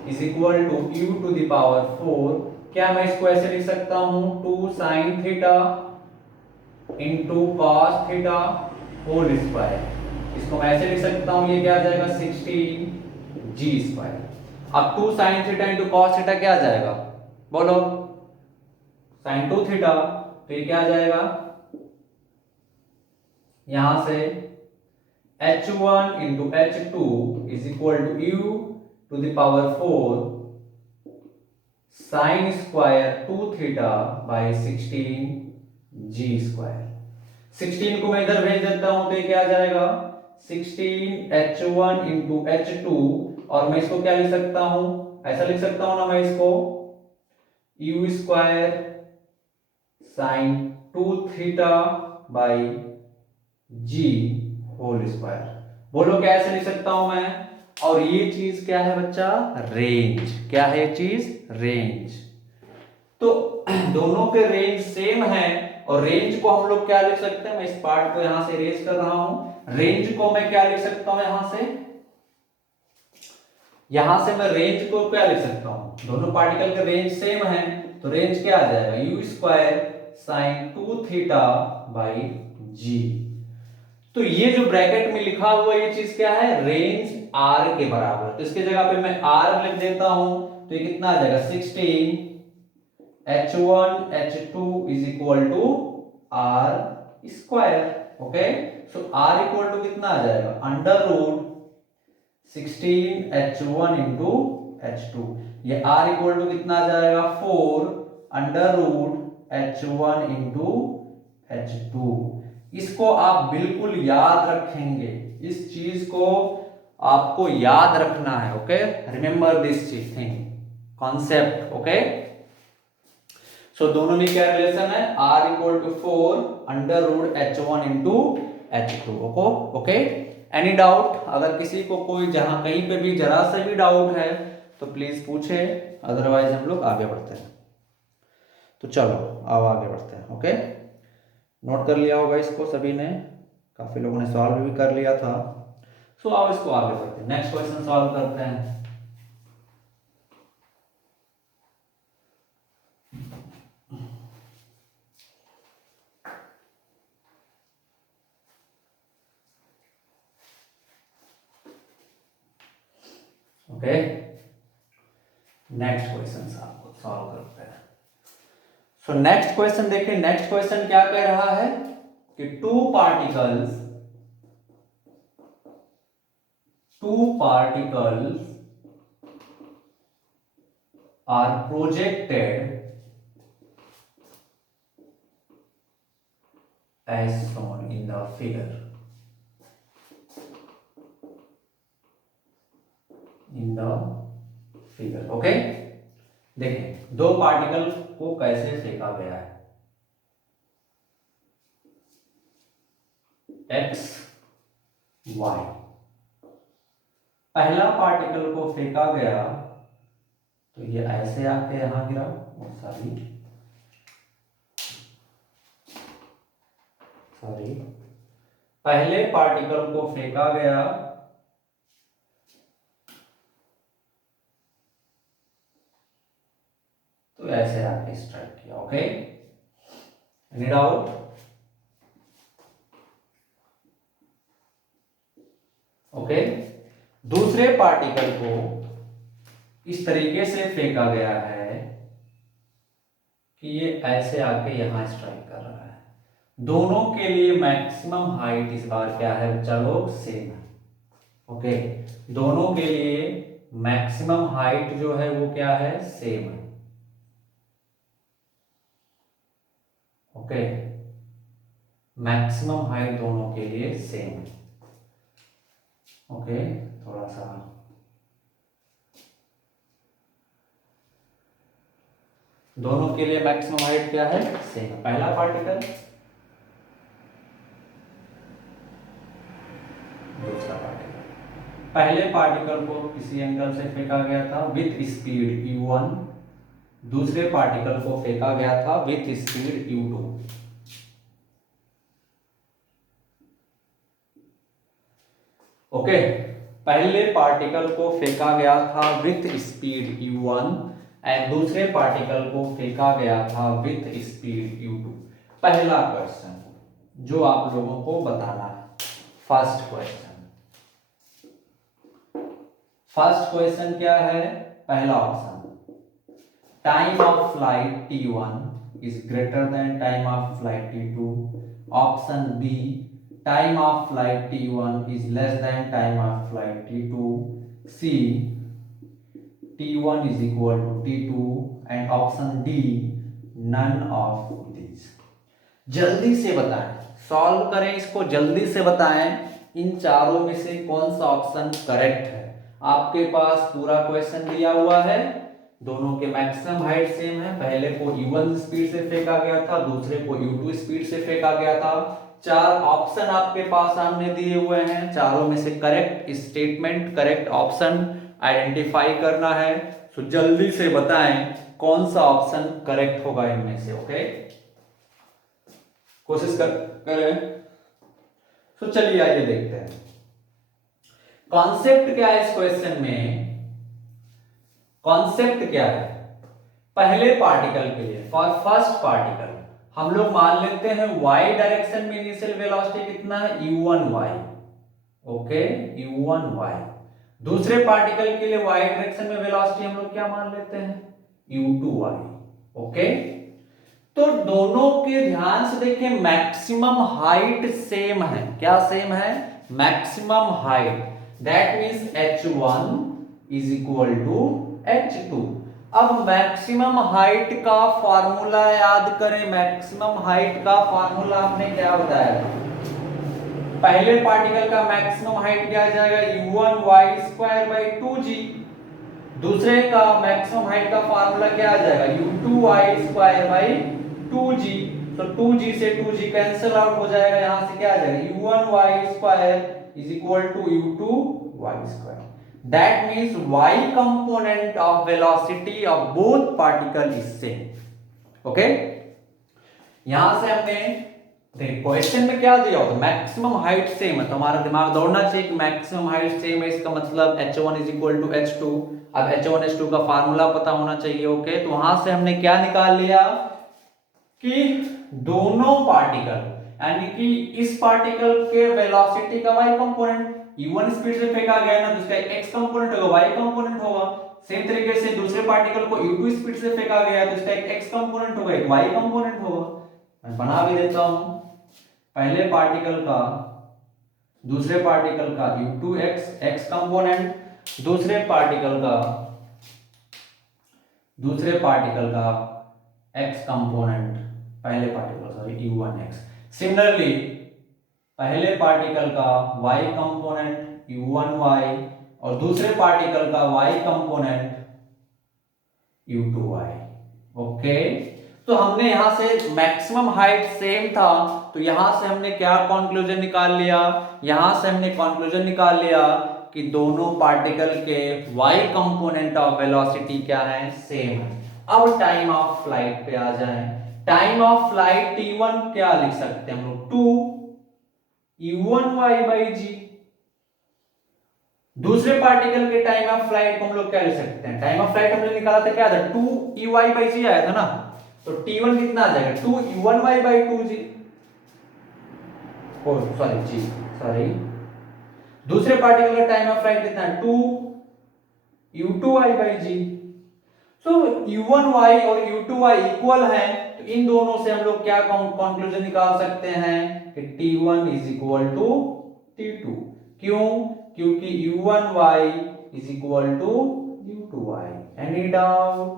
is equal to U to the power 4। क्या मैं इसको ऐसे लिख सकता हूं, 2 sine theta into cos theta whole square. इसको मैं ऐसे लिख सकता हूं, ये क्या आ जाएगा, 16g स्क्वायर। अब 2 sine theta into cos theta क्या आ जाएगा, बोलो, साइन 2 थीटा, तो ये क्या आ जाएगा, यहां से H1 into H2 is equal to U to the power 4 sine square 2 theta by 16g square. 16 को मैं इधर भेज देता हूं, तो ये क्या आ जाएगा, 16 H1 इंटू H2, और मैं इसको क्या लिख सकता हूं, ऐसा लिख सकता हूं ना मैं इसको, U square sine 2 theta by g whole square. बोलो कैसे लिख सकता हूं मैं, और ये चीज क्या है बच्चा, रेंज। क्या है ये चीज, रेंज। तो दोनों के रेंज सेम है, और रेंज को हम लोग क्या लिख सकते हैं, मैं इस पार्ट को यहां से इरेज कर रहा हूं, रेंज को मैं क्या लिख सकता हूं, यहां से मैं रेंज को क्या लिख सकता हूं, दोनों पार्टिकल के रेंज सेम है, तो रेंज क्या आ जाएगा, U square sine 2 theta by g। तो ये जो ब्रैकेट में लिखा हुआ ये चीज क्या है, रेंज r के बराबर, तो इसके जगह पे मैं r लिख देता हूं, तो ये कितना आ जाएगा, 16 H1 H2 is equal to r square. Okay, so r equal to कितना आ जाएगा, under root 16 H1 into H2, ये r इक्वल टू कितना आ जाएगा, 4 under root H1 into H2। इसको आप बिल्कुल याद रखेंगे, इस चीज को आपको याद रखना है। ओके, रिमेंबर दिस चीज थिंग कॉन्सेप्ट। ओके, सो दोनों में क्या रिलेशन है, r equal to 4 under root H1 into H2। Okay, any doubt? अगर किसी को कोई जहां कहीं पे भी जरा सा भी डाउट है तो प्लीज पूछे, अदरवाइज हम लोग आगे बढ़ते हैं। तो चलो अब आगे बढ़ते हैं। ओके, नोट कर लिया होगा इसको सभी ने, काफी लोगों ने सॉल्व भी कर लिया था। सो अब इसको आगे बढ़ते हैं, नेक्स्ट क्वेश्चन सॉल्व करते हैं। ओके, नेक्स्ट क्वेश्चन आपको सॉल्व करते हैं। सो नेक्स्ट क्वेश्चन देखिए, नेक्स्ट क्वेश्चन क्या कह रहा है कि two particles are projected as shown in the figure. Okay, देखें दो पार्टिकल को कैसे फेंका गया है। एक्स वाई, पहला पार्टिकल को फेंका गया तो ये ऐसे आके यहां गिरा, सॉरी पहले पार्टिकल को फेंका गया तो ऐसे आके स्ट्राइक किया। Okay, any doubt? ओके, दूसरे पार्टिकल को इस तरीके से फेंका गया है कि ये ऐसे आके यहां स्ट्राइक कर रहा है। दोनों के लिए मैक्सिमम हाइट इस बार क्या है बच्चा लोग? सेम है। ओके, दोनों के लिए मैक्सिमम हाइट जो है वो क्या है? सेम है। ओके, मैक्सिमम हाइट दोनों के लिए सेम है। ओके, थोड़ा सा दोनों के लिए मैक्सिमम हाइट क्या है? सेम है। पहला पार्टिकल, दूसरा पार्टिकल। पहले पार्टिकल को किसी एंगल से फेंका गया था विथ स्पीड u1, दूसरे पार्टिकल को फेंका गया था विथ स्पीड u2। ओके, पहले पार्टिकल को फेंका गया था विथ स्पीड u1 एंड दूसरे पार्टिकल को फेंका गया था विथ स्पीड u2। पहला क्वेश्चन जो आप लोगों को बताना है, फर्स्ट क्वेश्चन क्या है? पहला option, time of flight t1 is greater than time of flight t2। Option B, time of flight t1 is less than time of flight t2। C, t1 is equal to t2 and option D, none of these। जल्दी से बताएं, solve करें इसको, जल्दी से बताएं इन चारों में से कौन सा ऑप्शन करेक्ट है। आपके पास पूरा क्वेश्चन दिया हुआ है, दोनों के मैक्सिमम हाइट सेम है। पहले को u1 स्पीड से फेंका गया था, दूसरे को u2 स्पीड से फेंका गया था। चार ऑप्शन आपके पास सामने दिए हुए हैं, चारों में से correct statement, correct option identify करना है। तो जल्दी से बताएं कौन सा ऑप्शन करेक्ट होगा इनमें से। ओके, कोशिश करें। तो चलिए आइए देखते हैं कॉन्सेप्ट क्या है इस क्वेश्चन में। कॉन्सेप्ट क्या है? पहले पार्टिकल के लिए, फॉर फर्स्ट पार्टिकल हम लोग मान लेते हैं y डायरेक्शन में इनिशियल वेलोसिटी कितना है? u1y। Okay, u1y। दूसरे पार्टिकल के लिए y डायरेक्शन में वेलोसिटी हम लोग क्या मान लेते हैं? u2y। ओके, तो दोनों के ध्यान से देखिए मैक्सिमम हाइट सेम है। क्या सेम है? Maximum height, that means h1 is equal to h2। अब मैक्सिमम हाइट का फार्मूला याद करें। मैक्सिमम हाइट का फार्मूला हमने क्या बताया था? पहले पार्टिकल का मैक्सिमम हाइट क्या आ जाएगा? u1y² 2g। दूसरे का मैक्सिमम हाइट का फार्मूला क्या आ जाएगा? u2y² 2g। तो 2g से 2g कैंसिल आउट हो जाएगा, यहां से क्या आ जाएगा? u1y² is equal to u2y²। That means y component of velocity of both particle is same। Okay, यहां से हमने देख क्वेश्चन में क्या दिया होता? मैक्सिमम हाइट सेम है, तो हमारा दिमाग दौड़ना चाहिए कि मैक्सिमम हाइट सेम है, इसका मतलब h1 is equal to h2। अब h1 h2 का फार्मूला पता होना चाहिए। ओके, तो वहां से हमने क्या निकाल लिया कि दोनों पार्टिकल, यानी कि इस पार्टिकल के वेलोसिटी का y कंपोनेंट, u1 स्पीड से फेंका गया ना, तो इसका x कंपोनेंट होगा, y कंपोनेंट होगा। सेम तरीके से दूसरे पार्टिकल को u2 स्पीड से फेंका गया तो इसका एक x कंपोनेंट होगा, एक y कंपोनेंट होगा। मैं बना भी देता हूं, पहले पार्टिकल का दूसरे पार्टिकल का u2x x कंपोनेंट, दूसरे पार्टिकल का x कंपोनेंट, पहले पार्टिकल सॉरी u1x। सिमिलरली पहले पार्टिकल का y कंपोनेंट u1y और दूसरे पार्टिकल का y कंपोनेंट u2y। ओके, तो हमने यहां से मैक्सिमम हाइट सेम था, तो यहां से हमने क्या कंक्लूजन निकाल लिया, यहां से हमने कंक्लूजन निकाल लिया कि दोनों पार्टिकल के y कंपोनेंट ऑफ वेलोसिटी क्या है, सेम है। अब टाइम ऑफ फ्लाइट पे आ जाए। टाइम ऑफ फ्लाइट t1 क्या लिख सकते हैं हम लोग, 2 u1y/g। दूसरे पार्टिकल के टाइम ऑफ फ्लाइट को हम लोग क्या लिख सकते हैं, टाइम ऑफ फ्लाइट हमने निकाला था क्या था, 2 आया था ना, तो t1 कितना आ जाएगा, 2u1y/2g, सॉरी दूसरे पार्टिकल का टाइम ऑफ फ्लाइट कितना है, 2u2y/g। सो u1y और u2y इक्वल है, तो इन दोनों से हम लोग क्या कंक्लूजन निकाल सकते हैं कि t1 is equal to t2। क्यों, क्योंकि u1y is equal to u2y। Any doubt,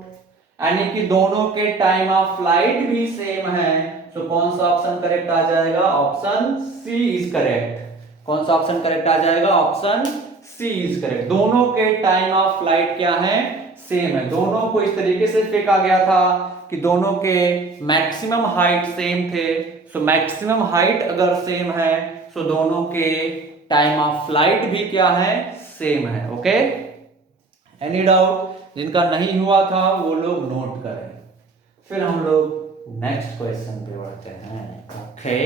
यानी कि दोनों के टाइम ऑफ फ्लाइट भी सेम है, तो कौन सा ऑप्शन करेक्ट आ जाएगा, ऑप्शन सी इज करेक्ट। कौन सा ऑप्शन करेक्ट आ जाएगा, ऑप्शन सी इज करेक्ट। दोनों के टाइम ऑफ फ्लाइट क्या है, सेम है। दोनों को इस तरीके से फेंका गया था कि दोनों के मैक्सिमम हाइट सेम थे, सो मैक्सिमम हाइट अगर सेम है तो दोनों के टाइम ऑफ फ्लाइट भी क्या है, सेम है। ओके, एनी डाउट, जिनका नहीं हुआ था वो लोग नोट करें। फिर हम लोग नेक्स्ट क्वेश्चन पे बढ़ते हैं। Okay,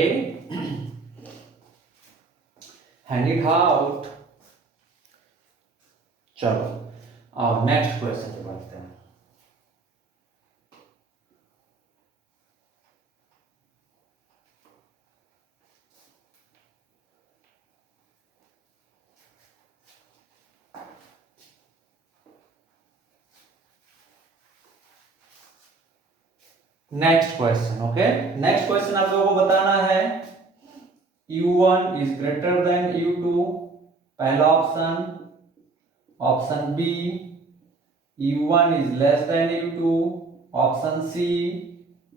hand it out. चलो और नेक्स्ट क्वेश्चन पे बढ़ते हैं। Next question. Okay, next question आप लोगों को बताना है u1 is greater than u2, पहला option. Option B u1 is less than u2, option C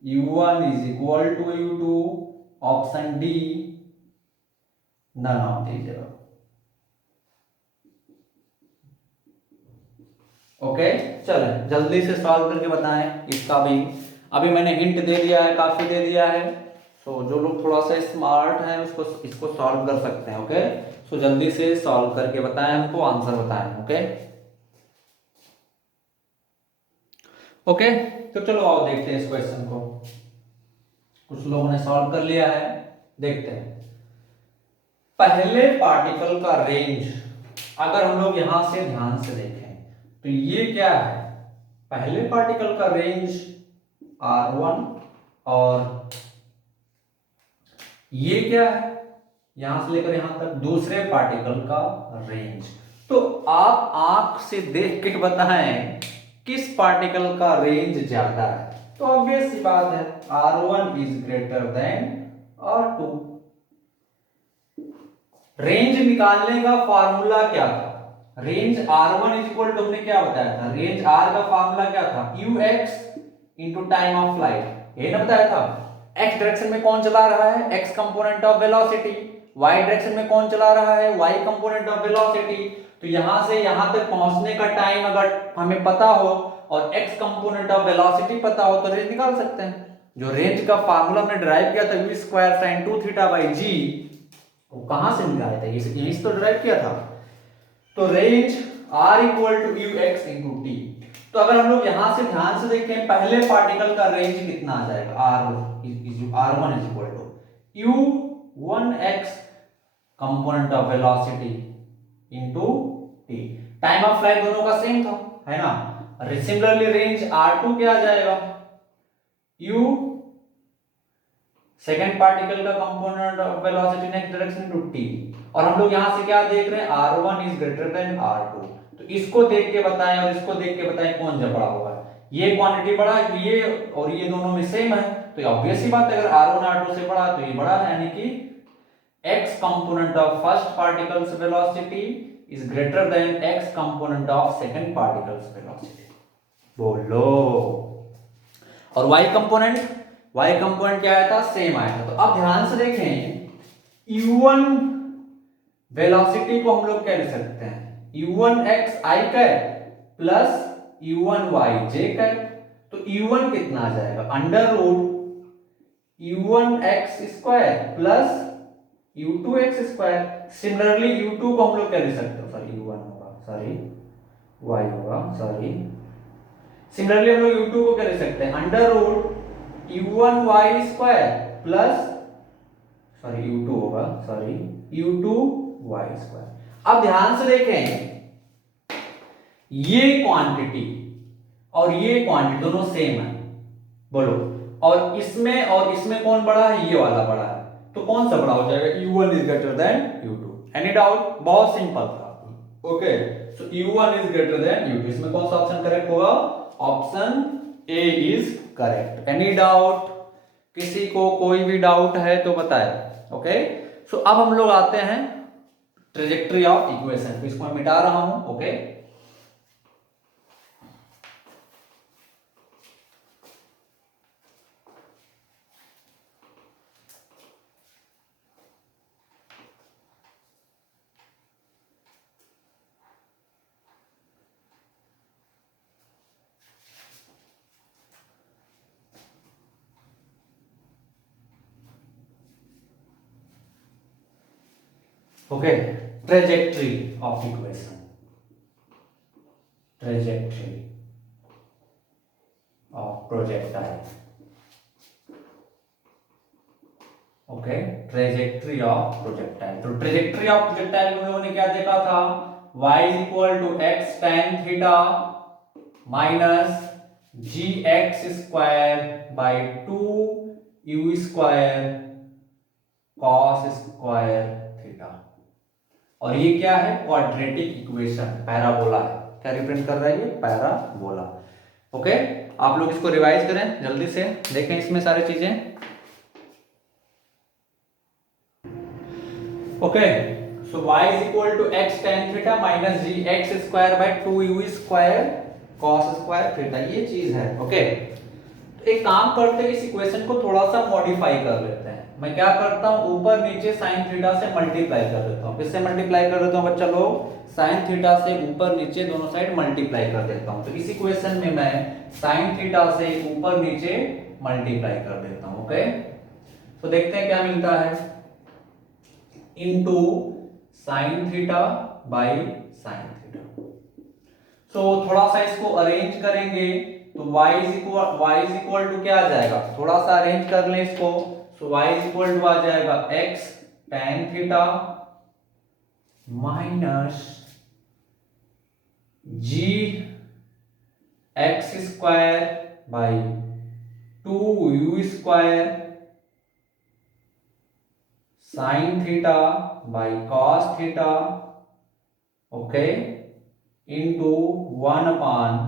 u1 is equal to u2, option D none of these. Okay, चलें जल्दी से solve करके बताएं इसका भी। अभी मैंने हिंट दे दिया है, काफी दे दिया है, सो जो लोग थोड़ा सा स्मार्ट हैं उसको इसको सॉल्व कर सकते हैं। ओके, सो जल्दी से सॉल्व करके बताएं, हमको आंसर बताएं। ओके ओके, तो चलो आओ देखते हैं इस क्वेश्चन को। कुछ लोगों ने सॉल्व कर लिया है, देखते हैं। पहले पार्टिकल का रेंज अगर हम लोग यहां से ध्यान से देखें तो ये क्या है, पहले पार्टिकल का रेंज r1 और ये क्या है, यहां से लेकर यहां तक दूसरे पार्टिकल का रेंज। तो आप आंख से देख के बताएं किस पार्टिकल का रेंज ज्यादा है। तो ऑब्वियस सी बात है, r1 is greater then r2। Range निकालने का फार्मूला क्या था, range r1 is equal to, हमने क्या बताया था, रेंज r का फार्मूला क्या था, ux into time of flight, ये ना बताया था। x डायरेक्शन में कौन चला रहा है, x component of velocity, y direction में कौन चला रहा है, y कंपोनेंट ऑफ वेलोसिटी। तो यहां से यहां तक पहुंचने का टाइम अगर हमें पता हो और x कंपोनेंट ऑफ वेलोसिटी पता हो तो रेंज निकाल सकते हैं। जो रेंज का फार्मूला हमने डिराइव किया था v² sin 2θ/g, वो कहां से निकाला था, ये यहीं से तो डिराइव किया था। तो range r equal to ux into t. तो अगर हम लोग यहां से ध्यान से देखें, पहले पार्टिकल का रेंज कितना आ जाएगा, r1 is equal to u1x component of velocity into t. Time of flight दोनों का सेम था, है ना। सिमिलरली रेंज r2 क्या आ जाएगा, u सेकेंड पार्टिकल का component of velocity next direction to t. और हम लोग यहां से क्या देख रहे हैं, r1 is greater then r2। तो इसको देख के बताएं और इसको देख के बताएं कौन ज्यादा बड़ा होगा। ये क्वांटिटी बड़ा है, ये और ये दोनों में सेम है, तो ऑब्वियस ही बात है, अगर r1 r2 से बड़ा तो ये बड़ा है, यानी कि x component of first particle's velocity is greater than x component of second particle's velocity. बोलो। और y component क्या आया था, सेम आया था। तो अब ध्यान से देखें, u1 वेलोसिटी को हम लोग क्या लिख सकते हैं, u1x i cap plus u1y j cap. तो u1 कितना आ जाएगा, under root u1x square plus u2x square. Similarly u2 को हम लोग क्या लिख सकते हैं, सॉरी u1 होगा, सॉरी y होगा, सॉरी। सिमिलरली हम लोग u2 को क्या लिख सकते हैं, under root u1y square plus, sorry u2 होगा, सॉरी u2y स्क्वायर। अब ध्यान से देखें, ये क्वांटिटी और ये क्वांटिटी दोनों सेम है, बोलो। और इसमें कौन बड़ा है, ये वाला बड़ा है, तो कौन सा बड़ा हो जाएगा, u1 is greater than u2। Any doubt, बहुत सिंपल था। Okay, so u1 is greater than u2, इसमें कौन सा ऑप्शन करेक्ट होगा, option A is correct. Any doubt, किसी को कोई भी डाउट है तो बताए। ओके, सो अब हम लोग आते हैं ट्रेजेक्टरी ऑफ इक्वेशन, इसको मैं मिटा रहा हूं। Okay, okay, trajectory of equation, trajectory of projectile. Okay, trajectory of projectile. तो ट्रेजेक्टरी ऑफ प्रोजेक्टाइल में हम लोगों ने क्या देखा था, y is equal to x tan theta minus gx square by 2u square cos square theta. और ये क्या है, क्वाड्रेटिक इक्वेशन, पैराबोला है। क्या रिप्रेजेंट कर रहा है, ये पैराबोला। ओके, आप लोग इसको रिवाइज करें जल्दी से, देखें इसमें सारी चीजें। Okay, so y is equal to x tan theta minus gx square by 2u square cos square theta, ये चीज है। ओके, तो एक काम करते हैं, इस इक्वेशन को थोड़ा सा मॉडिफाई कर लेते हैं। मैं क्या करता हूं, ऊपर नीचे sin थीटा से मल्टीप्लाई कर देता हूं। किससे मल्टीप्लाई कर देता हूं बच्चा लोग, sin थीटा से ऊपर नीचे दोनों साइड मल्टीप्लाई कर देता हूं। तो इस इक्वेशन में मैं sin थीटा से ऊपर नीचे मल्टीप्लाई कर देता हूं। ओके, तो देखते हैं क्या मिलता है, into sin theta by sin theta. So थोड़ा सा इसको अरेंज करेंगे, तो y इज इक्वल टू क्या आ जाएगा, थोड़ा सा अरेंज कर लें इसको। सो y इज इक्वल टू आ जाएगा x tan theta minus g x square by 2u square sin theta by cos theta, okay, into 1 upon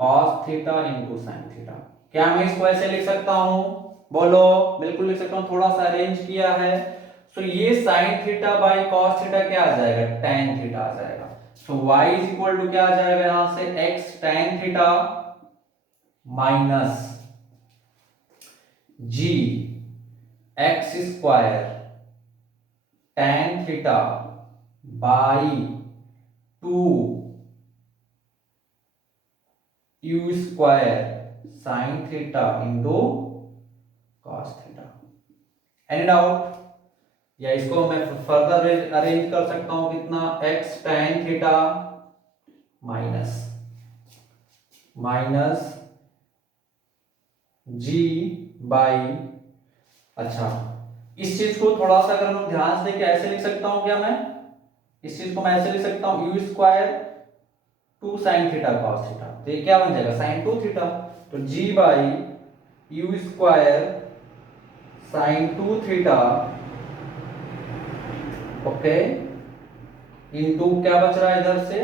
cos theta into sin theta. क्या मैं इसको ऐसे लिख सकता हूं, बोलो, बिल्कुल लिख सकता हूं, थोड़ा सा अरेंज किया है। सो ये sin theta by cos theta क्या आ जाएगा, tan थीटा आ जाएगा। सो y इज इक्वल टू क्या आ जाएगा, यहां से x tan theta minus g x square tan theta by 2 u square sin theta into cos theta. Any doubt, या इसको मैं फर्दर अरेंज कर सकता हूं, कितना, x tan theta minus g by, अच्छा, इस चीज को थोड़ा सा अगर मैं ध्यान से ऐसे लिख सकता हूं, क्या मैं इस चीज को मैं ऐसे लिख सकता हूं, u square 2 sin theta cos theta. तो ये क्या बन जाएगा, sin 2 थीटा। तो g by u square sin 2 theta, okay, into क्या बच रहा है इधर से,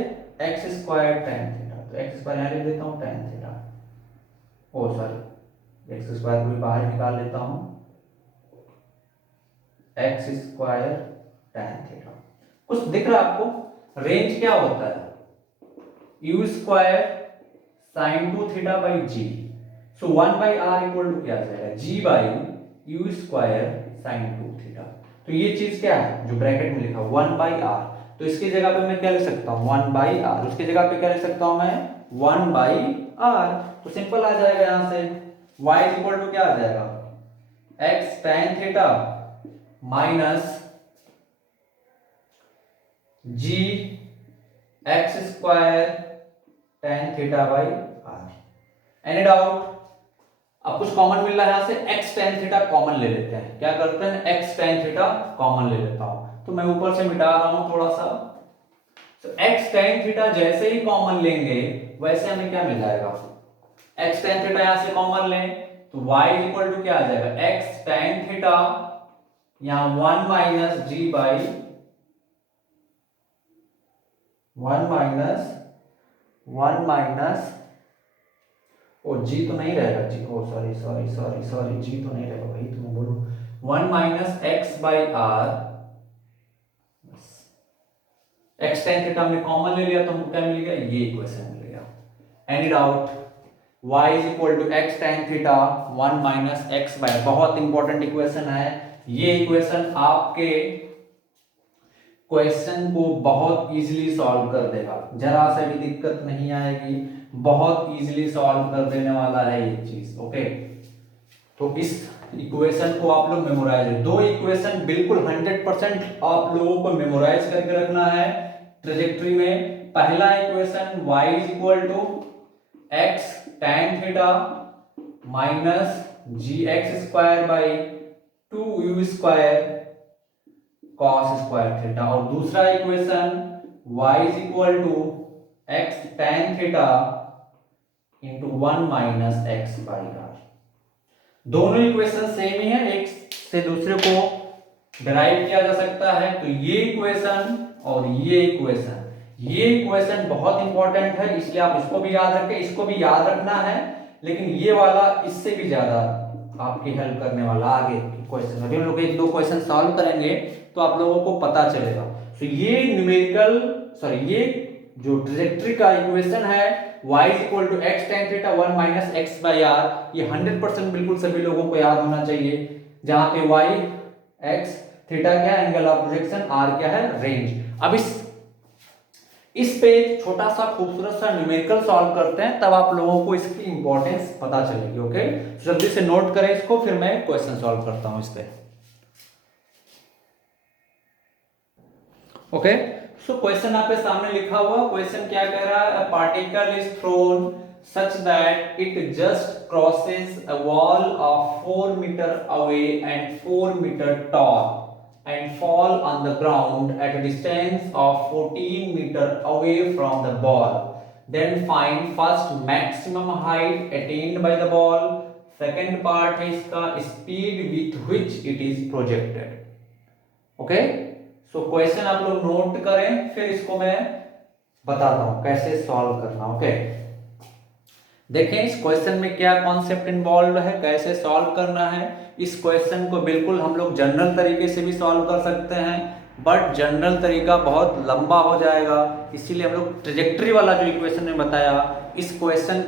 x स्क्वायर tan थीटा। तो x स्क्वायर यहां लिख देता हूं tan थीटा, ओ सॉरी एक्स स्क्वायर को भी बाहर निकाल लेता हूं, एक्स स्क्वायर tan थीटा। कुछ दिख रहा है आपको? रेंज क्या होता है? U square sine 2 theta by g. So 1/r equal to क्या आ जाएगा? G by u square sine 2 theta. तो ये चीज क्या है जो ब्रैकेट में लिखा 1/r, तो इसकी जगह पे मैं क्या लिख सकता हूं? 1/r। उसकी जगह पे क्या लिख सकता हूं मैं? 1/r। तो सिंपल आ जाएगा यहां से y इक्वल टू क्या आ जाएगा? x tan theta minus g x square tan theta by r. Any doubt? अब कुछ कॉमन मिल रहा है यहां से, x tan थीटा कॉमन ले लेते हैं। क्या करते हैं? x tan थीटा कॉमन ले लेता हूं, तो मैं ऊपर से मिटा रहा हूं थोड़ा सा। तो x tan थीटा जैसे ही कॉमन लेंगे वैसे हमें क्या मिल जाएगा? x tan थीटा यहां से कॉमन लें तो y इक्वल टू क्या आ जाएगा? x tan थीटा यहां 1 माइनस जी बाई 1 माइनस ओ जी तो नहीं रहेगा, जी ओ sorry sorry sorry sorry, g तो नहीं रहेगा भाई, तो मैं बोलूं 1 minus x by r. X tan theta हमने कॉमन ले लिया तो हमको क्या मिल गया? ये इक्वेशन मिल गया। Any doubt? y is equal to x tan theta 1 minus x by, बहुत इंपॉर्टेंट इक्वेशन है ये। इक्वेशन आपके क्वेश्चन को बहुत इजीली सॉल्व कर देगा, जरा सा भी दिक्कत नहीं आएगी, बहुत इजीली सॉल्व कर देने वाला है ये चीज। ओके, तो इस इक्वेशन को आप लोग मेमोराइज, दो इक्वेशन बिल्कुल 100% आप लोगों को मेमोराइज करके रखना है ट्रेजेक्टरी में। पहला equation y is equal to x tan theta minus g x square by 2u square cos square theta, और दूसरा equation y is equal to x tan theta into 1 minus x by r. दोनों equation same ही है, एक से दूसरे को derive किया जा सकता है। तो ये इक्वेशन और ये इक्वेशन बहुत इंपॉर्टेंट है, इसलिए आप इसको भी याद रखें, इसको भी याद रखना है। लेकिन ये वाला इससे भी ज्यादा आपकी हेल्प करने वाला आगे क्वेश्चन। अभी हम लोग एक दो क्वेश्चन सॉल्व करेंगे तो आप लोगों को पता चलेगा। तो ये न्यूमेरिकल सॉरी ये जो ट्रेजेक्टरी का इक्वेशन है y is equal to x tan theta 1 minus x by r, ये 100% बिल्कुल सभी लोगों को याद होना चाहिए, जहां पे y x थीटा क्या है? एंगल ऑफ प्रोजेक्शन, r क्या है? रेंज। अब इस पे छोटा सा खूबसूरत सा न्यूमेरिकल सॉल्व करते हैं, तब आप लोगों को इसकी इंपॉर्टेंस पता चलेगी। ओके, जल्दी से नोट करें इसको, फिर मैं क्वेश्चन सॉल्व करता हूं इस पे। ओके, सो क्वेश्चन आपके सामने लिखा हुआ, क्वेश्चन क्या कह रहा है? A particle is throne such that it just crosses a wall of 4 meter away and 4 meter tall and fall on the ground at a distance of 14 meter away from the ball. Then find first maximum height attained by the ball. Second part है इसका speed with which it is projected. Okay, so question आप लोग note करें, फिर इसको मैं बताता हूं कैसे सॉल्व करना। ओके, देखें इस क्वेश्चन में क्या कॉन्सेप्ट इन्वॉल्व है, कैसे सॉल्व करना है। इस क्वेश्चन को बिल्कुल हम लोग जनरल तरीके से भी सॉल्व कर सकते हैं, बट जनरल तरीका बहुत लंबा हो जाएगा, इसीलिए हम लोग ट्रेजेक्टरी वाला जो इक्वेशन ने बताया, इस क्वेश्चन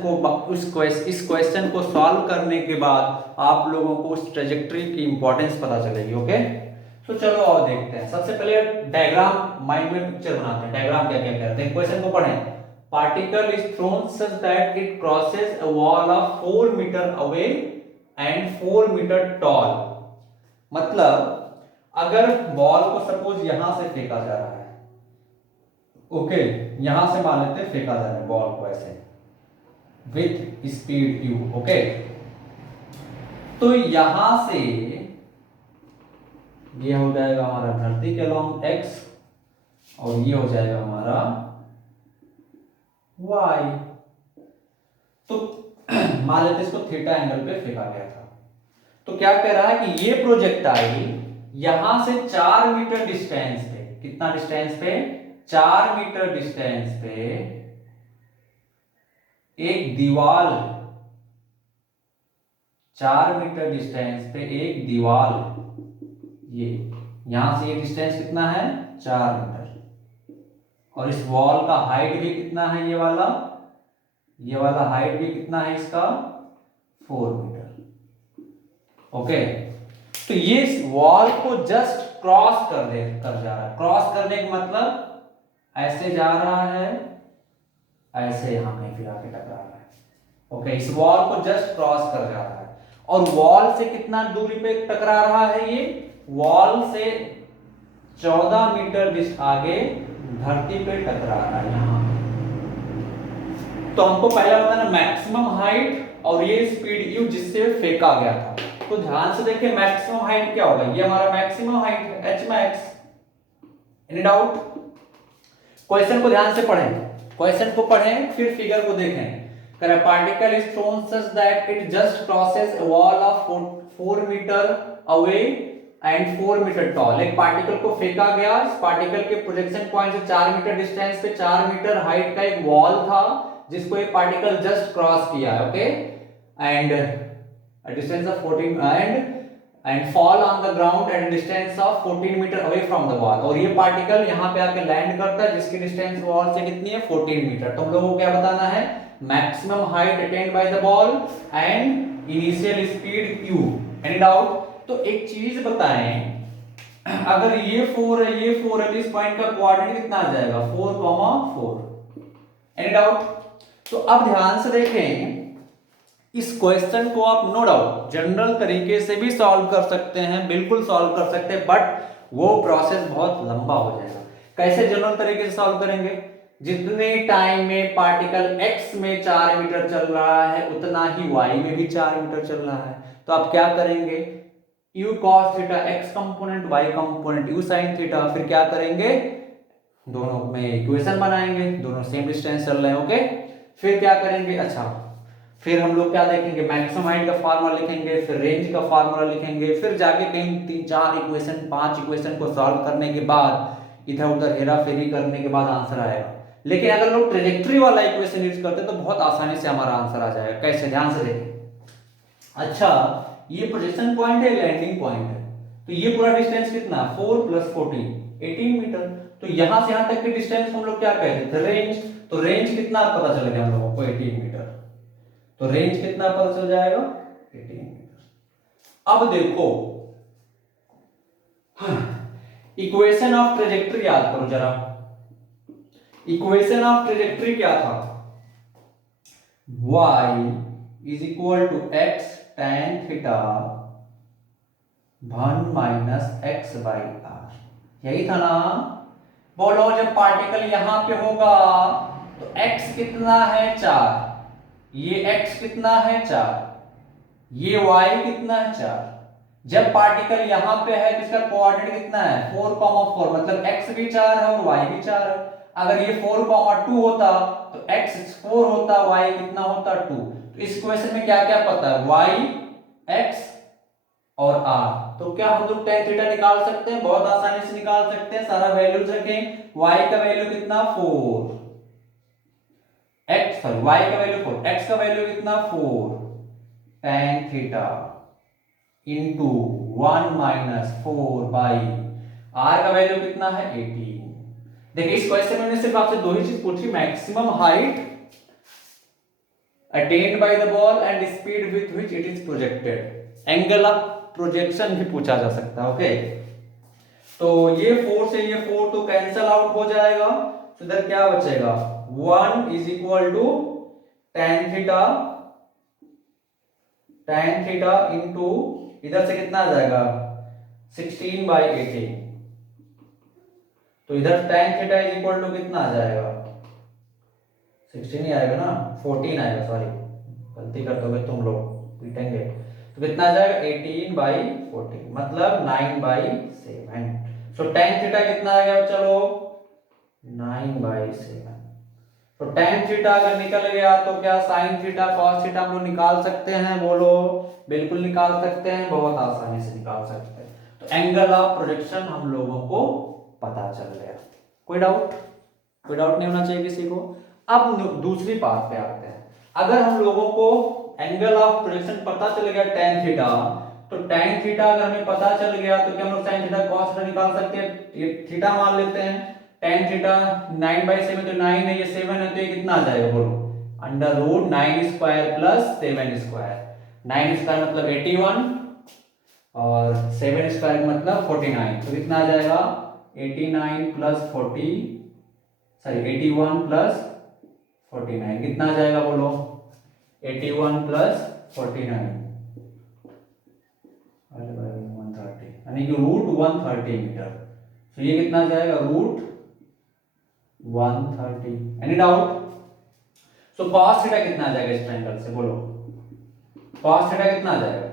को सॉल्व करने के बाद आप लोगों को उस ट्रेजेक्टरी की इंपॉर्टेंस पता चलेगी। ओके, तो चलो और देखते हैं। सबसे पहले डायग्राम माइंड में पिक्चर बनाते हैं, डायग्राम क्या क्या कहते हैं। क्वेश्चन को पढ़ें। Particle is thrown such that it crosses a wall of 4 meter away and 4 meter tall. मतलब अगर बॉल को सपोज यहां से फेंका जा रहा है, ओके, यहां से मान लेते हैं फेंका जा रहा है बॉल को ऐसे विथ स्पीड u। ओके, तो यहां से ये हो जाएगा हमारा धरती के अलोंग x, और ये हो जाएगा हमारा y। तो मान लेते इसको थीटा एंगल पे फेंका गया था, तो क्या कह रहा है कि ये प्रोजेक्टाइल यहां से 4 मीटर डिस्टेंस पे, कितना डिस्टेंस पे? 4 मीटर डिस्टेंस पे एक दीवार, 4 मीटर डिस्टेंस पे एक दीवार, ये यहां से ये डिस्टेंस कितना है 4 मीटर, और इस वॉल का हाइट भी कितना है, ये वाला हाइट भी कितना है इसका 4 मीटर। ओके, तो ये वॉल को जस्ट क्रॉस कर जा रहा है। क्रॉस करने का मतलब ऐसे जा रहा है, ऐसे यहां कहीं फिर आके टकरा रहा है। ओके, इस वॉल को जस्ट क्रॉस कर जा रहा है, और वॉल से कितना दूरी पे टकरा रहा है, ये वॉल से 14 मीटर आगे धरती पे टकरा रहा है यहां। तो हमको पहला बताना मैक्सिमम हाइट और ये स्पीड यू जिससे फेंका गया था। तो ध्यान से देखिए मैक्सिमम हाइट क्या होगा, ये हमारा मैक्सिमम हाइट है H max. Any doubt? Question को ध्यान से पढ़ें, क्वेश्चन को पढ़ें फिर फिगर को देखें। कह रहा particle is thrown such that it just crosses a wall of 4 metre away and 4 metre tall. एक पार्टिकल को फेंका गया, इस पार्टिकल के प्रोजेक्शन पॉइंट से 4 मीटर डिस्टेंस पे 4 मीटर हाइट का एक वॉल था जिसको एक पार्टिकल जस्ट क्रॉस किया है। Okay, and a distance of 14 and fall on the ground at a distance of 14 metre away from the wall। और ये पार्टिकल यहाँ पे आके लैंड करता है जिसकी डिस्टेंस वॉल से कितनी है 14 मीटर। तो हम लोगों को क्या बताना है, maximum height attend by the ball and initial speed q। Any doubt? तो एक चीज बताएं, अगर ये 4 है ये 4 है तो इस पॉइंट का कोऑर्डिनेट कितना आ जाएगा 4,4। Any doubt? तो अब ध्यान से देखें, इस क्वेश्चन को आप नो डाउट जनरल तरीके से भी सॉल्व कर सकते हैं, बिल्कुल सॉल्व कर सकते हैं, बट वो प्रोसेस बहुत लंबा हो जाएगा। कैसे जनरल तरीके से सॉल्व करेंगे, जितने टाइम में पार्टिकल x में 4 मीटर चल रहा है उतना ही y में भी 4 मीटर चल रहा है। तो आप क्या करेंगे, u cos theta x component y component u sin theta, फिर क्या करेंगे दोनों में इक्वेशन बनाएंगे, दोनों सेम डिस्टेंस चल रहे हैं। ओके, फिर क्या करेंगे, अच्छा फिर हम लोग क्या देखेंगे, मैक्सिमम हाइट का फार्मूला लिखेंगे, फिर रेंज का फार्मूला लिखेंगे, फिर जाके कहीं 3-4 इक्वेशन 5 इक्वेशन को सॉल्व करने के बाद इधर उधर हेरा फेरी करने के बाद आंसर आएगा। लेकिन अगर लोग ट्रेजेक्टरी वाला इक्वेशन यूज करते तो बहुत आसानी से हमारा आंसर आ जाएगा। कैसे, ध्यान से देखिए। अच्छा, ये प्रोजेक्शन पॉइंट है, लैंडिंग पॉइंट है, तो ये पूरा डिस्टेंस कितना 4 + 14 18 मीटर। तो यहां से यहां तक की डिस्टेंस हम लोग क्या कहते थे, रेंज। तो रेंज कितना पता चल गया हम लोगों को 18 मीटर। तो रेंज कितना पता चल जाएगा 18 मीटर। अब देखो इक्वेशन ऑफ ट्रेजेक्टरी याद करो जरा। इक्वेशन ऑफ ट्रेजेक्टरी क्या था, y = x tan theta 1 - x/r, यही था ना। बोलो जब पार्टिकल यहां पे होगा तो x कितना है 4, ये x कितना है 4, ये y कितना है 4। जब पार्टिकल यहां पे है तो इसका कोऑर्डिनेट कितना है 4,4, मतलब x भी 4 है और y भी 4 है। अगर ये 4,2 होता तो x 4 होता, y कितना होता 2। तो इस क्वेश्चन में क्या क्या पता है, y, x और r। तो क्या हम लोग tan थीटा निकाल सकते हैं, बहुत आसानी से निकाल सकते हैं। सारा वैल्यूज रखें, y का वैल्यू कितना 4, y का वैल्यू 4, x का वैल्यू कितना 4 tan थीटा इंटू 1 - 4 r का वैल्यू कितना है 18। देखिए इस क्वेश्चन में सिर्फ आपसे दो ही चीज पूछी, maximum height attend by the ball and speed with which it is projected. Angle of projection भी पूछा जा सकता है। ओके, तो ये 4 से ये 4 तो कैंसल आउट हो जाएगा, तो इधर क्या बचेगा 1 = tan थीटा इंटू इधर से कितना आ जाएगा 16/18। तो इधर tan थीटा = कितना आ जाएगा 16 ही आएगा ना, 14 आएगा, सॉरी गलती करते हो तुम लोग, पीटेंगे। तो कितना आ जाएगा 18/14, मतलब 9/7। सो tan थीटा कितना आ गया, चलो 9/7। तो tan थीटा अगर निकल गया तो क्या sin थीटा cos थीटा हम लोग निकाल सकते हैं, बोलो बिल्कुल निकाल सकते हैं, बहुत आसानी से निकाल सकते हैं। तो एंगल ऑफ प्रोजेक्शन हम लोगों को पता चल गया। कोई डाउट नहीं होना चाहिए किसी को। अब दूसरी बात पे आते हैं, अगर हम लोगों को एंगल ऑफ प्रोजेक्शन पता चल गया tan थीटा, तो tan थीटा अगर हमें पता चल गया तो क्या हम लोग sin थीटा cos थीटा निकाल सकते हैं, ये थीटा मान लेते हैं। tan थीटा 9/7 तो 9 है, ये 7 है, तो ये कितना आ जाएगा बोलो, under root 9 square plus 7 square. 9 square मतलब 81 और 7 स्क्वायर मतलब 49, तो कितना आ जाएगा 89 प्लस 40 सॉरी 81 प्लस 49 कितना आ जाएगा बोलो, 81 प्लस 49 130 यानी कि रूट 130 मीटर। तो ये कितना आ जाएगा root 130। Any doubt? So cos theta कितना आ जाएगा इस ट्रायंगल से बोलो, cos थीटा कितना आ जाएगा,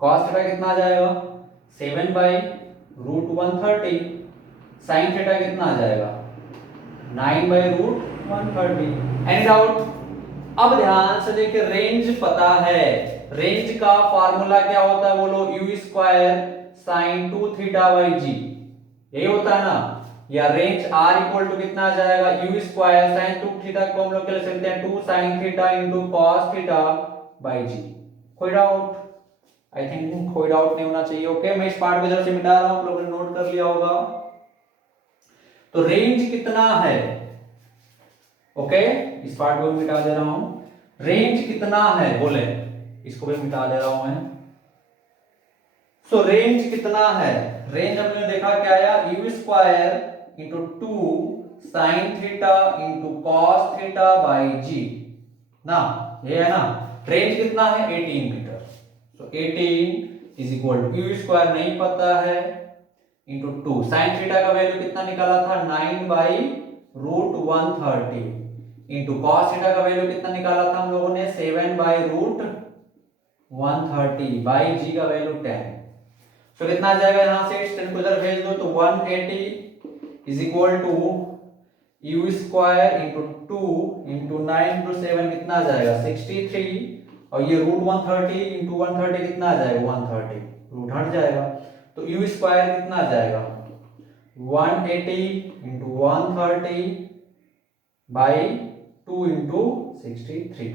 cos थीटा कितना आ जाएगा 7 बाई रूट 130। sin थीटा कितना आ जाएगा 9 बाई रूट 130। Any doubt? अब ध्यान से देखिए, रेंज पता है, रेंज का फार्मूला क्या होता है बोलो, u square sine 2 theta by g, यही होता है ना। या रेंज r इक्वल टू कितना आ जाएगा u स्क्वायर साइन 2 थीटा को हम लोग क्या लिख सकते हैं 2 sine theta into cos theta by g. कोई डाउट? आई थिंक कोई डाउट नहीं होना चाहिए। ओके, मैं इस पार्ट को इधर से मिटा रहा हूं, आप लोगों ने नोट कर लिया होगा। तो रेंज कितना है, ओके इस पार्ट को भी मिटा दे रहा हूं, रेंज कितना है बोले, इसको भी मिटा दे रहा हूं मैं। सो रेंज कितना है, रेंज हमने देखा क्या आया u square into 2 sine theta into cos theta by g ना, ये है ना। रेंज कितना है 18 metre. So 18 is equal to u square नहीं पता है इंटू 2 साइन थीटा का वैल्यू कितना निकाला था 9 by root 130 into cos theta का वैल्यू कितना निकाला था हम लोगों ने 7 बाई रूट 130 बाई जी का वैल्यू 10। तो कितना आ जाएगा, यहां से इस 10 को इधर भेज दो तो 180 is equal to u square into 2 into 9 into 7 कितना आ जाएगा 63 और ये रूट 130 इंटू 130 कितना आ जाएगा 130, रूट हट जाएगा तो u स्क्वायर कितना आ जाएगा 180 इंटू 130 बाई 2 इंटू 63,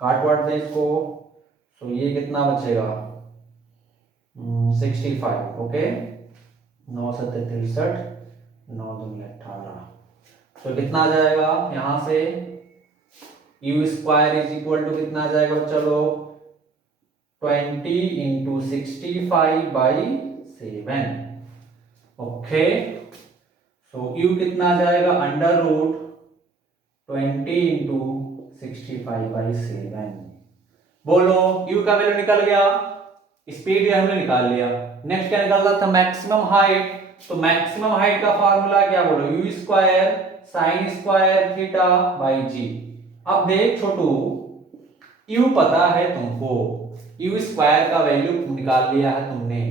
काट वाट दे इसको। सो ये कितना बचेगा 65। ओके 9 7 63 9 2 18, तो कितना आ जाएगा यहां से u square is equal to कितना आ जाएगा चलो 20 into 65 by 7। Okay so u कितना आ जाएगा अंडर रूट 20 इंटू 65 बाई 7। बोलो u का वैल्यू निकल गया, स्पीड हमने निकाल लिया। नेक्स्ट क्या निकालना था मैक्सिमम हाइट, तो मैक्सिमम हाइट का फार्मूला क्या बोलो u square sine square theta by g. अब देख छोटू, u पता है तुमको, u स्क्वायर का वैल्यू निकाल लिया है तुमने,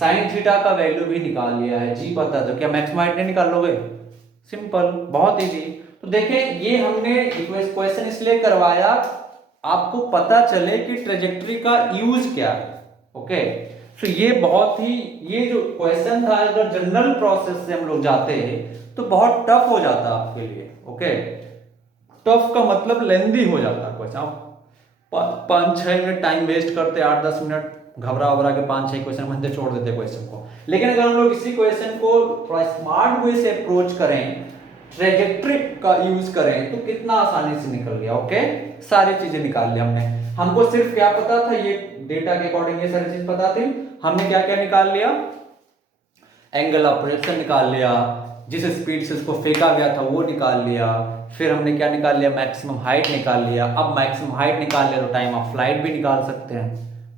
साइन थीटा का वैल्यू भी निकाल लिया है, जी पता है, तो क्या मैक्सिमम हाइट नहीं निकाल लोगे, सिंपल बहुत इजी। तो देखें ये हमने क्वेश्चन इसलिए करवाया आपको पता चले कि ट्रेजेक्टरी का यूज क्या है। ओके सो ये बहुत ही, ये जो क्वेश्चन था अगर जनरल प्रोसेस से हम लोग जाते हैं तो बहुत टफ हो जाता आपके लिए। ओके टफ का मतलब लेंदी हो जाता क्वेश्चन, आप 5-6 मिनट टाइम वेस्ट करते, 8-10 मिनट घबरा उबरा के 5-6 क्वेश्चन बनते छोड़ देते क्वेश्चन को। लेकिन अगर हम लोग इसी क्वेश्चन को थोड़ा स्मार्ट वे से अप्रोच करें, ट्रेजेक्टरी का यूज करें तो कितना आसानी से निकल गया। ओके सारी चीजें निकाल ली हमने, हमको सिर्फ क्या पता था, ये डेटा के अकॉर्डिंग ये सारी चीज पता थी। हमने क्या क्या निकाल लिया, एंगल ऑफ प्रोजेक्शन निकाल लिया, जिस स्पीड से उसको फेंका गया था वो निकाल लिया, फिर हमने क्या निकाल लिया मैक्सिमम हाइट निकाल लिया। अब मैक्सिमम हाइट निकाल लिया तो टाइम ऑफ फ्लाइट भी निकाल सकते हैं।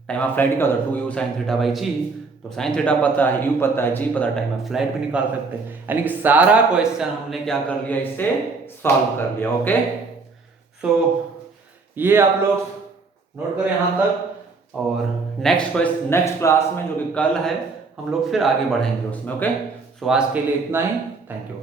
टाइम ऑफ फ्लाइट क्या होता है 2u sin थीटा बाई जी, तो sin थीटा पता है, u पता है, g पता है, टाइम ऑफ फ्लाइट भी निकाल सकते हैं। यानी कि सारा क्वेश्चन हमने क्या कर लिया, इसे सॉल्व कर लिया। ओके सो ये आप लोग नोट करें यहां तक, और नेक्स्ट क्लास में जो कि कल है हम लोग फिर आगे बढ़ेंगे उसमें। ओके सो आज के लिए इतना ही, थैंक यू।